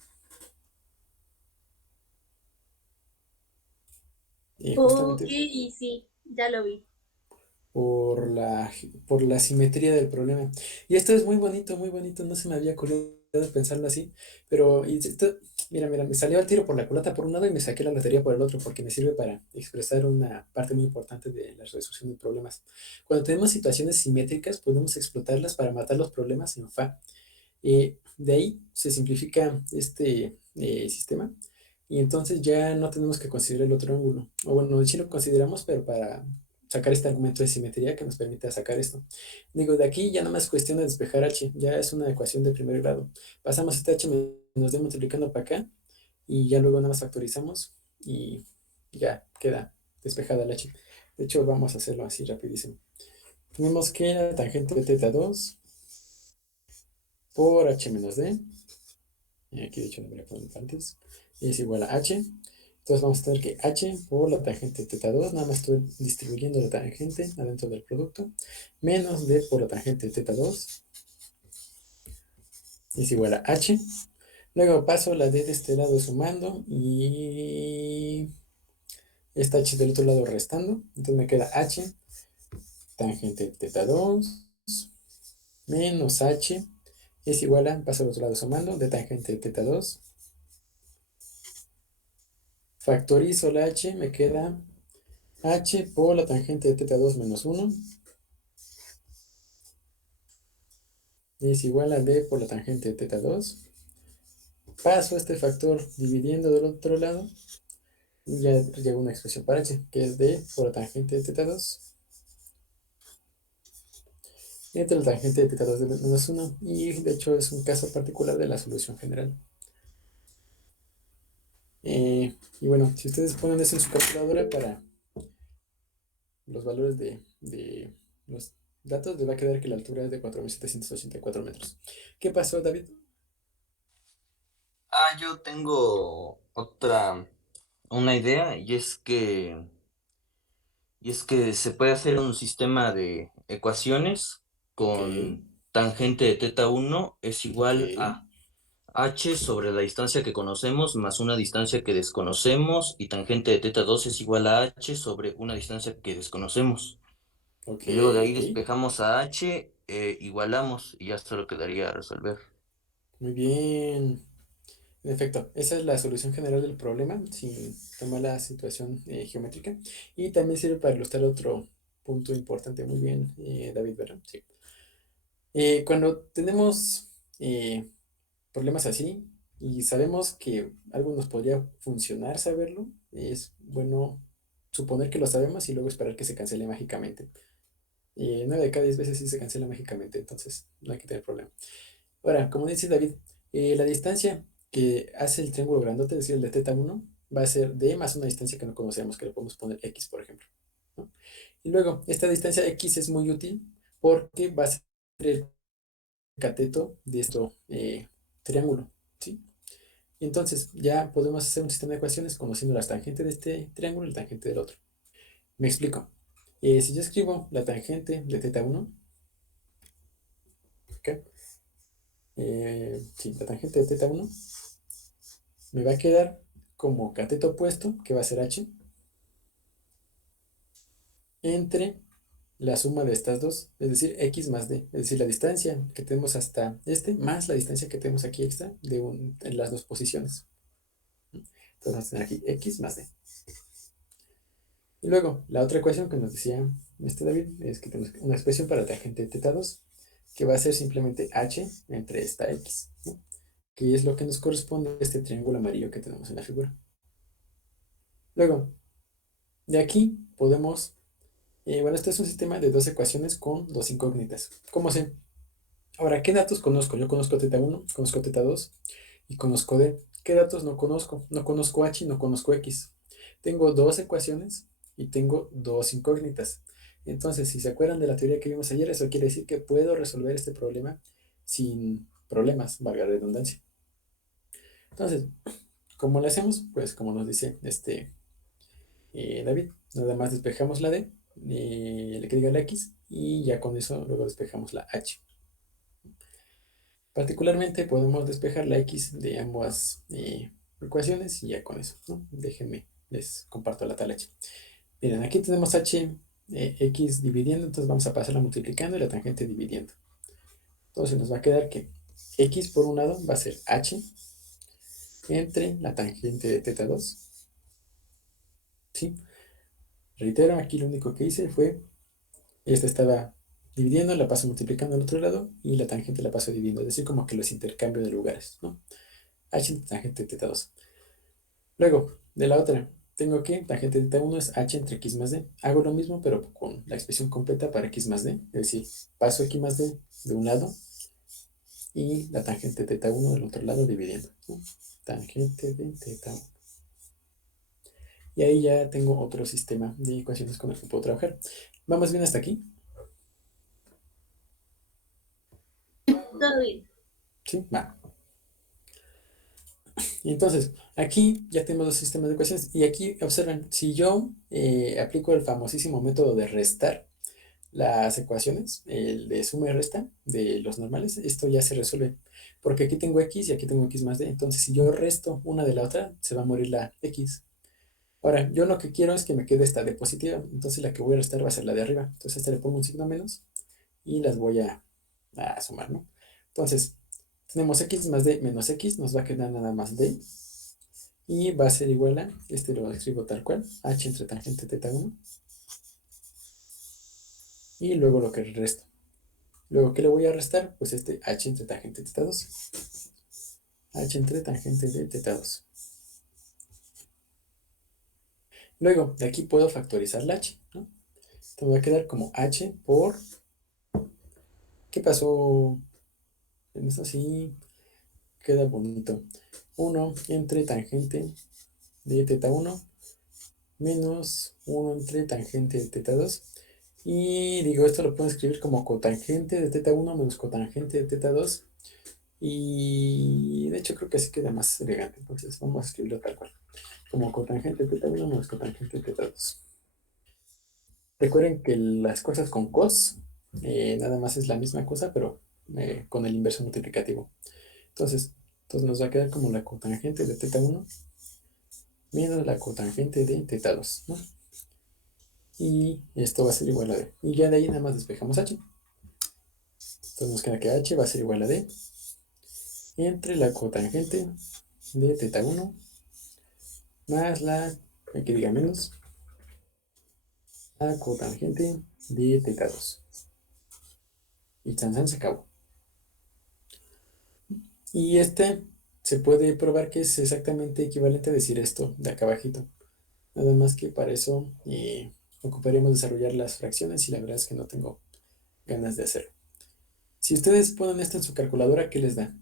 Y Ok, justamente sí, ya lo vi. por por la simetría del problema. Y esto es muy bonito, no se me había ocurrido pensarlo así, pero mira, me salió al tiro por la culata por un lado y me saqué la lotería por el otro, porque me sirve para expresar una parte muy importante de la resolución de problemas. Cuando tenemos situaciones simétricas, podemos explotarlas para matar los problemas en fa. De ahí se simplifica este sistema y entonces ya no tenemos que considerar el otro ángulo. O bueno, sí lo consideramos, pero para sacar este argumento de simetría que nos permite sacar esto. Digo, de aquí ya nada más cuestión de despejar h, ya es una ecuación de primer grado. Pasamos este h menos d multiplicando para acá y ya luego nada más factorizamos y ya queda despejada el h. De hecho, vamos a hacerlo así rapidísimo. Tenemos que la tangente de θ2 por h menos d, y aquí de hecho no voy a poner antes, es igual a h. Entonces vamos a tener que h por la tangente θ2, nada más estoy distribuyendo la tangente adentro del producto, menos d por la tangente θ2 es igual a h. Luego paso la d de este lado sumando y esta h del otro lado restando. Entonces me queda h tangente θ2 menos h es igual a, paso al otro lado sumando, de tangente θ2. Factorizo la h, me queda h por la tangente de θ2 menos 1 es igual a d por la tangente de θ2. Paso este factor dividiendo del otro lado y ya llego a una expresión para h, que es d por la tangente de θ2 entre la tangente de θ2 de menos 1. Y de hecho es un caso particular de la solución general. Y bueno, si ustedes ponen eso en su calculadora para los valores de los datos, les va a quedar que la altura es de 4.784 metros. ¿Qué pasó, David? Yo tengo una idea, y es que se puede hacer un sistema de ecuaciones Ok, con tangente de θ1 es ok, igual a h sobre la distancia que conocemos más una distancia que desconocemos, y tangente de θ2 es igual a h sobre una distancia que desconocemos. ok. Y luego de ahí despejamos a h, igualamos y ya solo quedaría resolver. Muy bien. En efecto, esa es la solución general del problema, sin tomar la situación geométrica. Y también sirve para ilustrar otro punto importante. Muy bien, David, ¿verdad? Sí. Cuando tenemos problemas así y sabemos que algo nos podría funcionar saberlo, es bueno suponer que lo sabemos y luego esperar que se cancele mágicamente. 9 de cada 10 veces sí se cancela mágicamente, entonces no hay que tener problema. Ahora, como dice David, la distancia que hace el triángulo grandote, es decir, el de θ1, va a ser d más una distancia que no conocemos, que le podemos poner x, por ejemplo, ¿no? Y luego, esta distancia x es muy útil porque va a ser el cateto de este triángulo, ¿sí? Entonces, ya podemos hacer un sistema de ecuaciones conociendo las tangentes de este triángulo y la tangente del otro. Me explico. Si yo escribo la tangente de θ1, ¿ok? Sí, la tangente de θ1 me va a quedar como cateto opuesto, que va a ser h, entre la suma de estas dos, es decir, x más d, es decir, la distancia que tenemos hasta más la distancia que tenemos aquí extra en las dos posiciones. Entonces vamos a tener aquí x más d. Y luego, la otra ecuación que nos decía David es que tenemos una expresión para tangente de θ2 que va a ser simplemente h entre esta x, ¿no? Que es lo que nos corresponde a este triángulo amarillo que tenemos en la figura. Luego, de aquí podemos, bueno, este es un sistema de dos ecuaciones con dos incógnitas. ¿Cómo sé? Ahora, ¿qué datos conozco? Yo conozco θ1, conozco θ2 y conozco d. ¿Qué datos no conozco? No conozco h y no conozco x. Tengo dos ecuaciones y tengo dos incógnitas. Entonces, si se acuerdan de la teoría que vimos ayer, eso quiere decir que puedo resolver este problema sin problemas, valga la redundancia. Entonces, ¿cómo lo hacemos? Pues como nos dice David, nada más despejamos la d, le que diga la x, y ya con eso luego despejamos la h. Particularmente podemos despejar la x de ambas ecuaciones y ya con eso, ¿no? Déjenme, les comparto la tabla h. Miren, aquí tenemos x dividiendo, entonces vamos a pasarla multiplicando y la tangente dividiendo. Entonces nos va a quedar que x por un lado va a ser h entre la tangente de θ2. ¿Sí? Reitero, aquí lo único que hice fue, esta estaba dividiendo, la paso multiplicando al otro lado y la tangente la paso dividiendo, es decir, como que los intercambio de lugares, ¿no? H entre tangente de θ2. Luego, de la otra, tengo que tangente de θ1 es h entre x más d. Hago lo mismo, pero con la expresión completa para x más d, es decir, paso x más d de un lado y la tangente de θ1 del otro lado dividiendo, ¿no? Tangente de θ1. Y ahí ya tengo otro sistema de ecuaciones con el que puedo trabajar. ¿Vamos bien hasta aquí? Todo bien. Sí, va. Y entonces, aquí ya tenemos dos sistemas de ecuaciones. Y aquí observen, si yo aplico el famosísimo método de restar las ecuaciones, el de suma y resta de los normales, esto ya se resuelve. Porque aquí tengo x y aquí tengo x más d. Entonces, si yo resto una de la otra, se va a morir la x. Ahora, yo lo que quiero es que me quede esta d positiva. Entonces, la que voy a restar va a ser la de arriba. Entonces, a esta le pongo un signo menos y las voy a sumar, ¿no? Entonces, tenemos x más d menos x, nos va a quedar nada más d. Y va a ser igual a, lo escribo tal cual, h entre tangente θ1. Y luego lo que resto. Luego, ¿qué le voy a restar? Pues h entre tangente θ2. H entre tangente de θ2. Luego, de aquí puedo factorizar la h, ¿no? Entonces me va a quedar como h por... ¿Qué pasó? En esto sí queda bonito. 1 entre tangente de θ1 menos 1 entre tangente de θ2. Y digo, esto lo puedo escribir como cotangente de θ1 menos cotangente de θ2. Y de hecho creo que así queda más elegante. Entonces vamos a escribirlo tal cual. Como cotangente de θ1 menos cotangente de θ2. Recuerden que las cosas con cos nada más es la misma cosa, pero con el inverso multiplicativo. Entonces nos va a quedar como la cotangente de θ1 menos la cotangente de θ2, ¿no? Y esto va a ser igual a d. Y ya de ahí nada más despejamos h. Entonces nos queda que h va a ser igual a d entre la cotangente de θ1 más la, que diga menos, la cotangente de θ2. Y tan se acabó. Y se puede probar que es exactamente equivalente a decir esto de acá abajito. Nada más que para eso ocuparíamos desarrollar las fracciones y la verdad es que no tengo ganas de hacerlo. Si ustedes ponen esto en su calculadora, ¿qué les da?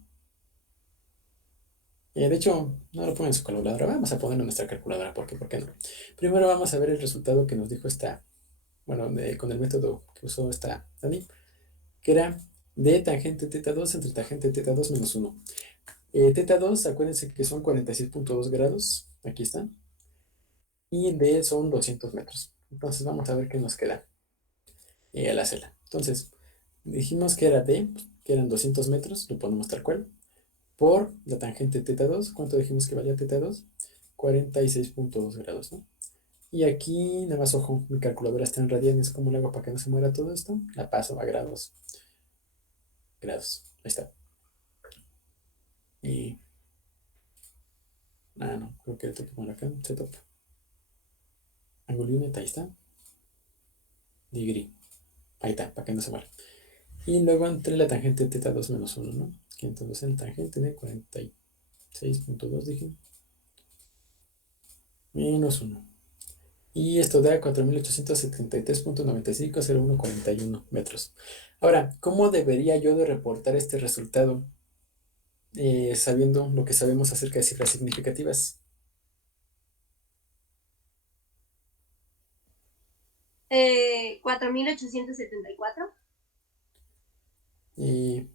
De hecho, no lo pongan en su calculadora, vamos a ponerlo en nuestra calculadora, ¿por qué no? Primero vamos a ver el resultado que nos dijo con el método que usó Dani, que era d tangente θ2 entre tangente θ2 menos 1. θ2, acuérdense que son 46.2 grados, aquí están, y d son 200 metros. Entonces vamos a ver qué nos queda al hacerla. Entonces, dijimos que era d, que eran 200 metros, lo ponemos tal cual, por la tangente θ2. ¿Cuánto dijimos que valía θ2? 46.2 grados, ¿no? Y aquí, nada más ojo, mi calculadora está en radianes. ¿Cómo lo hago para que no se muera todo esto? La paso a grados. Grados. Ahí está. Y. No, creo que le tengo que poner acá. Setup. Angle unit, ahí está. Degree. Ahí está, para que no se muera. Y luego entre la tangente de θ2 menos 1, ¿no? Que entonces en la tangente de 46.2, dije. Menos 1. Y esto da 4.873.950141 metros. Ahora, ¿cómo debería yo de reportar este resultado sabiendo lo que sabemos acerca de cifras significativas? Eh, 4.874.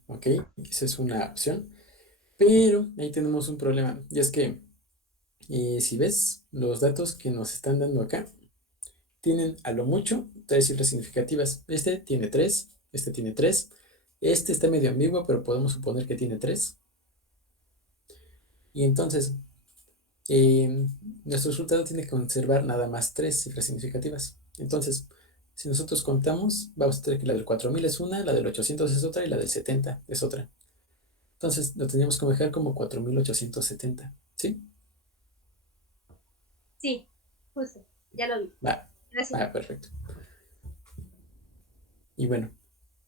Ok, esa es una opción. Pero ahí tenemos un problema. Y es que, si ves, los datos que nos están dando acá tienen a lo mucho 3 cifras significativas. Este tiene 3, este tiene 3. Este está medio ambiguo, pero podemos suponer que tiene 3. Y entonces, nuestro resultado tiene que conservar nada más 3 cifras significativas. Entonces, si nosotros contamos, vamos a tener que la del 4000 es una, la del 800 es otra y la del 70 es otra. Entonces, lo teníamos que dejar como 4870, ¿sí? Sí, justo. Ya lo vi. Gracias. Perfecto. Y bueno,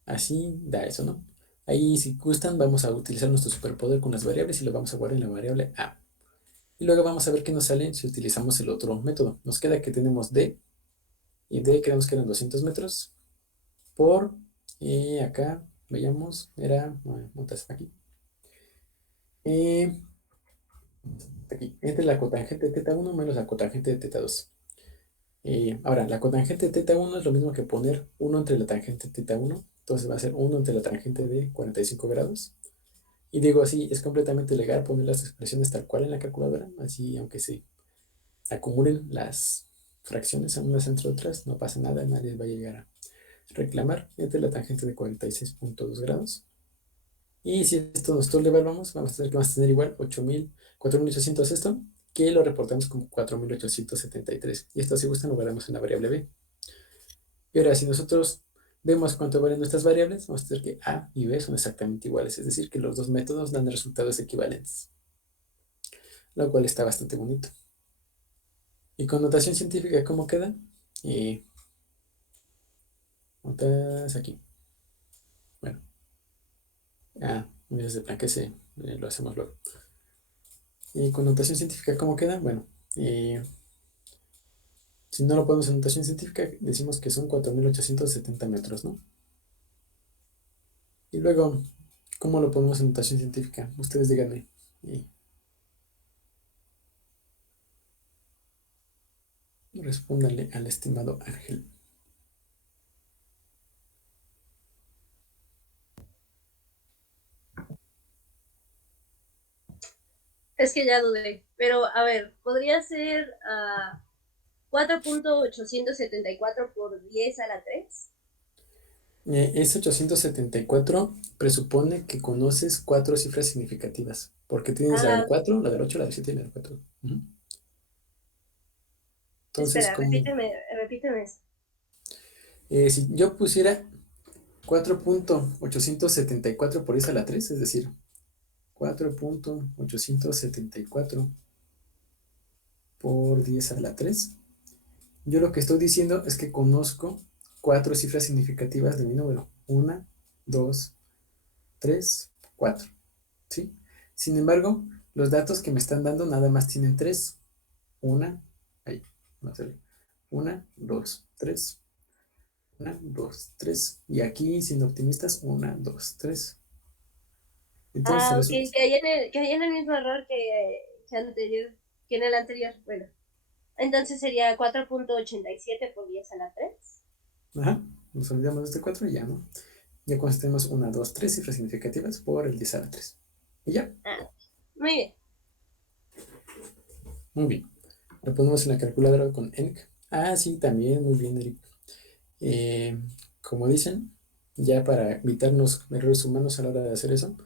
así da eso, ¿no? Ahí, si gustan, vamos a utilizar nuestro superpoder con las variables y lo vamos a guardar en la variable A. Y luego vamos a ver qué nos sale si utilizamos el otro método. Nos queda que tenemos D, y D creemos que eran 200 metros por, acá, veamos, era, montas aquí. Aquí, entre la cotangente de θ1 menos la cotangente de θ2. Ahora, la cotangente de θ1 es lo mismo que poner 1 entre la tangente de θ1. Entonces va a ser 1 entre la tangente de 45 grados. Y digo así, es completamente legal poner las expresiones tal cual en la calculadora. Así, aunque se acumulen las fracciones unas entre otras, no pasa nada, nadie va a llegar a reclamar. Entre la tangente de 46.2 grados. Y si esto nosotros le evaluamos, vamos a tener igual 4.800 esto, que lo reportamos como 4.873. Y esto, si gustan, lo guardamos en la variable B. Y ahora, si nosotros vemos cuánto valen nuestras variables, vamos a tener que A y B son exactamente iguales, es decir, que los dos métodos dan resultados equivalentes, lo cual está bastante bonito. Y con notación científica, ¿cómo queda? Notas aquí. Bueno. Mira, ese plan que lo hacemos luego. Y con notación científica, ¿cómo queda? Bueno, si no lo ponemos en notación científica, decimos que son 4.870 metros, ¿no? Y luego, ¿cómo lo ponemos en notación científica? Ustedes díganme. Respóndanle al estimado Ángel. Es que ya dudé. Pero, a ver, podría ser 4.874 por 10 a la 3. Ese 874 presupone que conoces 4 cifras significativas, porque tienes la del 4, la del 8, la del 7 y la del 4. Entonces, Espera, repíteme eso. Si yo pusiera 4.874 por 10 a la 3, es decir, 4.874 por 10 a la 3, yo lo que estoy diciendo es que conozco 4 cifras significativas de mi número. 1, 2, 3, 4. ¿Sí? Sin embargo, los datos que me están dando nada más tienen 3. 1, 2, 3. 1, 2, 3. Y aquí, siendo optimistas, 1, 2, 3. Entonces, Ok, que hay en el mismo error que en el anterior. Bueno, entonces sería 4.87 por 10 a la 3. Ajá, nos olvidamos de este 4 y ya, ¿no? Ya cuando tenemos 1, 2, 3 cifras significativas por el 10 a la 3. Y ya. Muy bien. Muy bien. Lo ponemos en la calculadora con ENC. Sí, también, muy bien, Eric. Como dicen, ya para evitarnos errores humanos a la hora de hacer eso,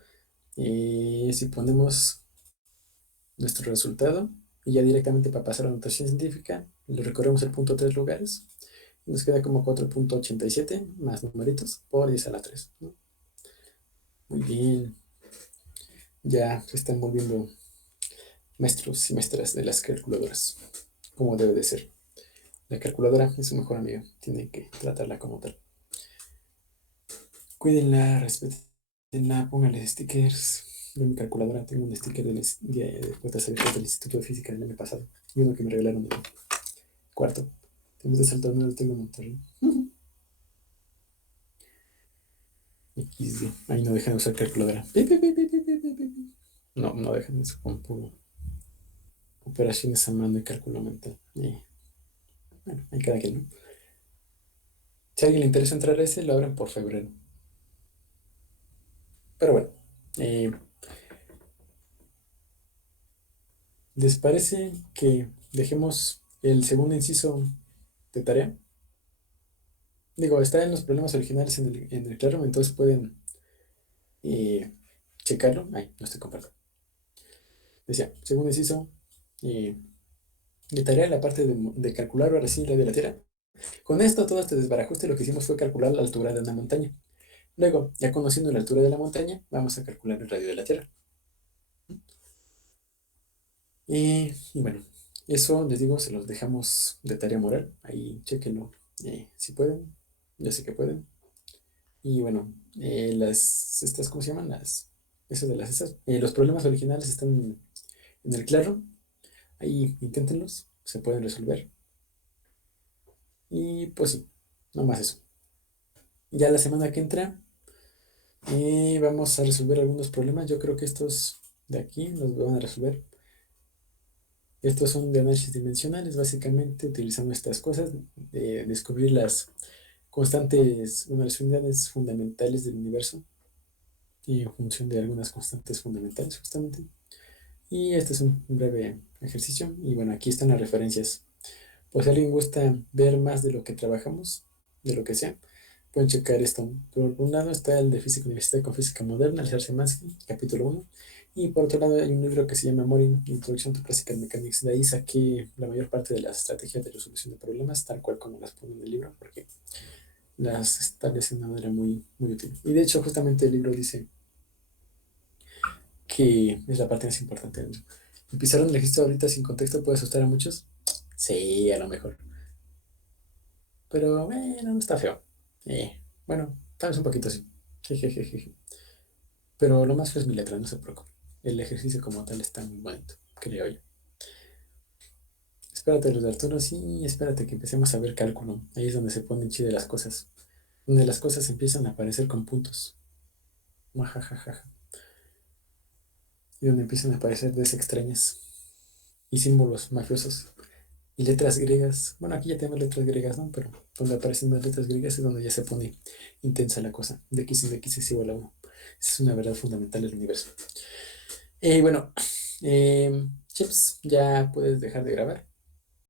si ponemos nuestro resultado, Y ya directamente para pasar a la notación científica, le recorremos el punto 3 lugares. Y nos queda como 4.87 más numeritos por 10 a la 3, ¿no? Muy bien. Ya se están volviendo maestros y maestras de las calculadoras, como debe de ser. La calculadora es su mejor amiga, tienen que tratarla como tal. Cuídenla, respetenla, pónganle stickers. Yo en mi calculadora tengo un sticker de puertas abiertas del Instituto de Física del año pasado y uno que me regalaron en cuarto. Tenemos de Salto no lo tengo en Monterrey. XD. Ahí no dejan de usar calculadora. No, no dejan eso con puro operaciones a mano y cálculo mental. Bueno, hay cada quien, ¿no? Si a alguien le interesa entrar a ese, lo abren por febrero. Pero bueno, ¿les parece que dejemos el segundo inciso de tarea? Digo, está en los problemas originales en el Classroom, entonces pueden checarlo. Ay, no estoy compartiendo. Decía, segundo inciso de tarea, la parte de calcular ahora sí el radio de la Tierra. Con esto, todo este desbarajuste, lo que hicimos fue calcular la altura de una montaña. Luego, ya conociendo la altura de la montaña, vamos a calcular el radio de la Tierra. Y bueno, eso les digo, se los dejamos de tarea moral. Ahí chequenlo si pueden. Yo sé que pueden. Y bueno, estas, ¿cómo se llaman? Los problemas originales están en el claro. Ahí inténtenlos, se pueden resolver. Y pues sí, no más eso. Ya la semana que entra vamos a resolver algunos problemas. Yo creo que estos de aquí los van a resolver. Estos son de análisis dimensionales, básicamente utilizando estas cosas de descubrir las constantes, las unidades fundamentales del universo y en función de algunas constantes fundamentales justamente. Y este es un breve ejercicio y bueno, aquí están las referencias. Pues si alguien gusta ver más de lo que trabajamos, de lo que sea, pueden checar esto. Por un lado está el de Física Universitaria con Física Moderna, el Szymanski, capítulo 1. Y por otro lado hay un libro que se llama Morin, Introduction to Classical Mechanics. De ahí saqué la mayor parte de las estrategias de resolución de problemas, tal cual como las pongo en el libro, porque las establece de una manera muy, muy útil. Y de hecho, justamente el libro dice que es la parte más importante. Empezar un registro ahorita sin contexto puede asustar a muchos. Sí, a lo mejor. Pero bueno, no está feo. Bueno, tal vez un poquito así. Jejejeje. Pero lo más feo es mi letra, no se preocupe. El ejercicio como tal está muy bonito, creo yo. Espérate, los de Arturo, sí, espérate que empecemos a ver cálculo. Ahí es donde se ponen chidas las cosas. Donde las cosas empiezan a aparecer con puntos. Majajajaja. Y donde empiezan a aparecer extrañas. Y símbolos mafiosos. Y letras griegas. Bueno, aquí ya tenemos letras griegas, ¿no? Pero donde aparecen las letras griegas es donde ya se pone intensa la cosa. De x en x es igual a 1. Esa es una verdad fundamental del universo. Bueno, Chips, ya puedes dejar de grabar.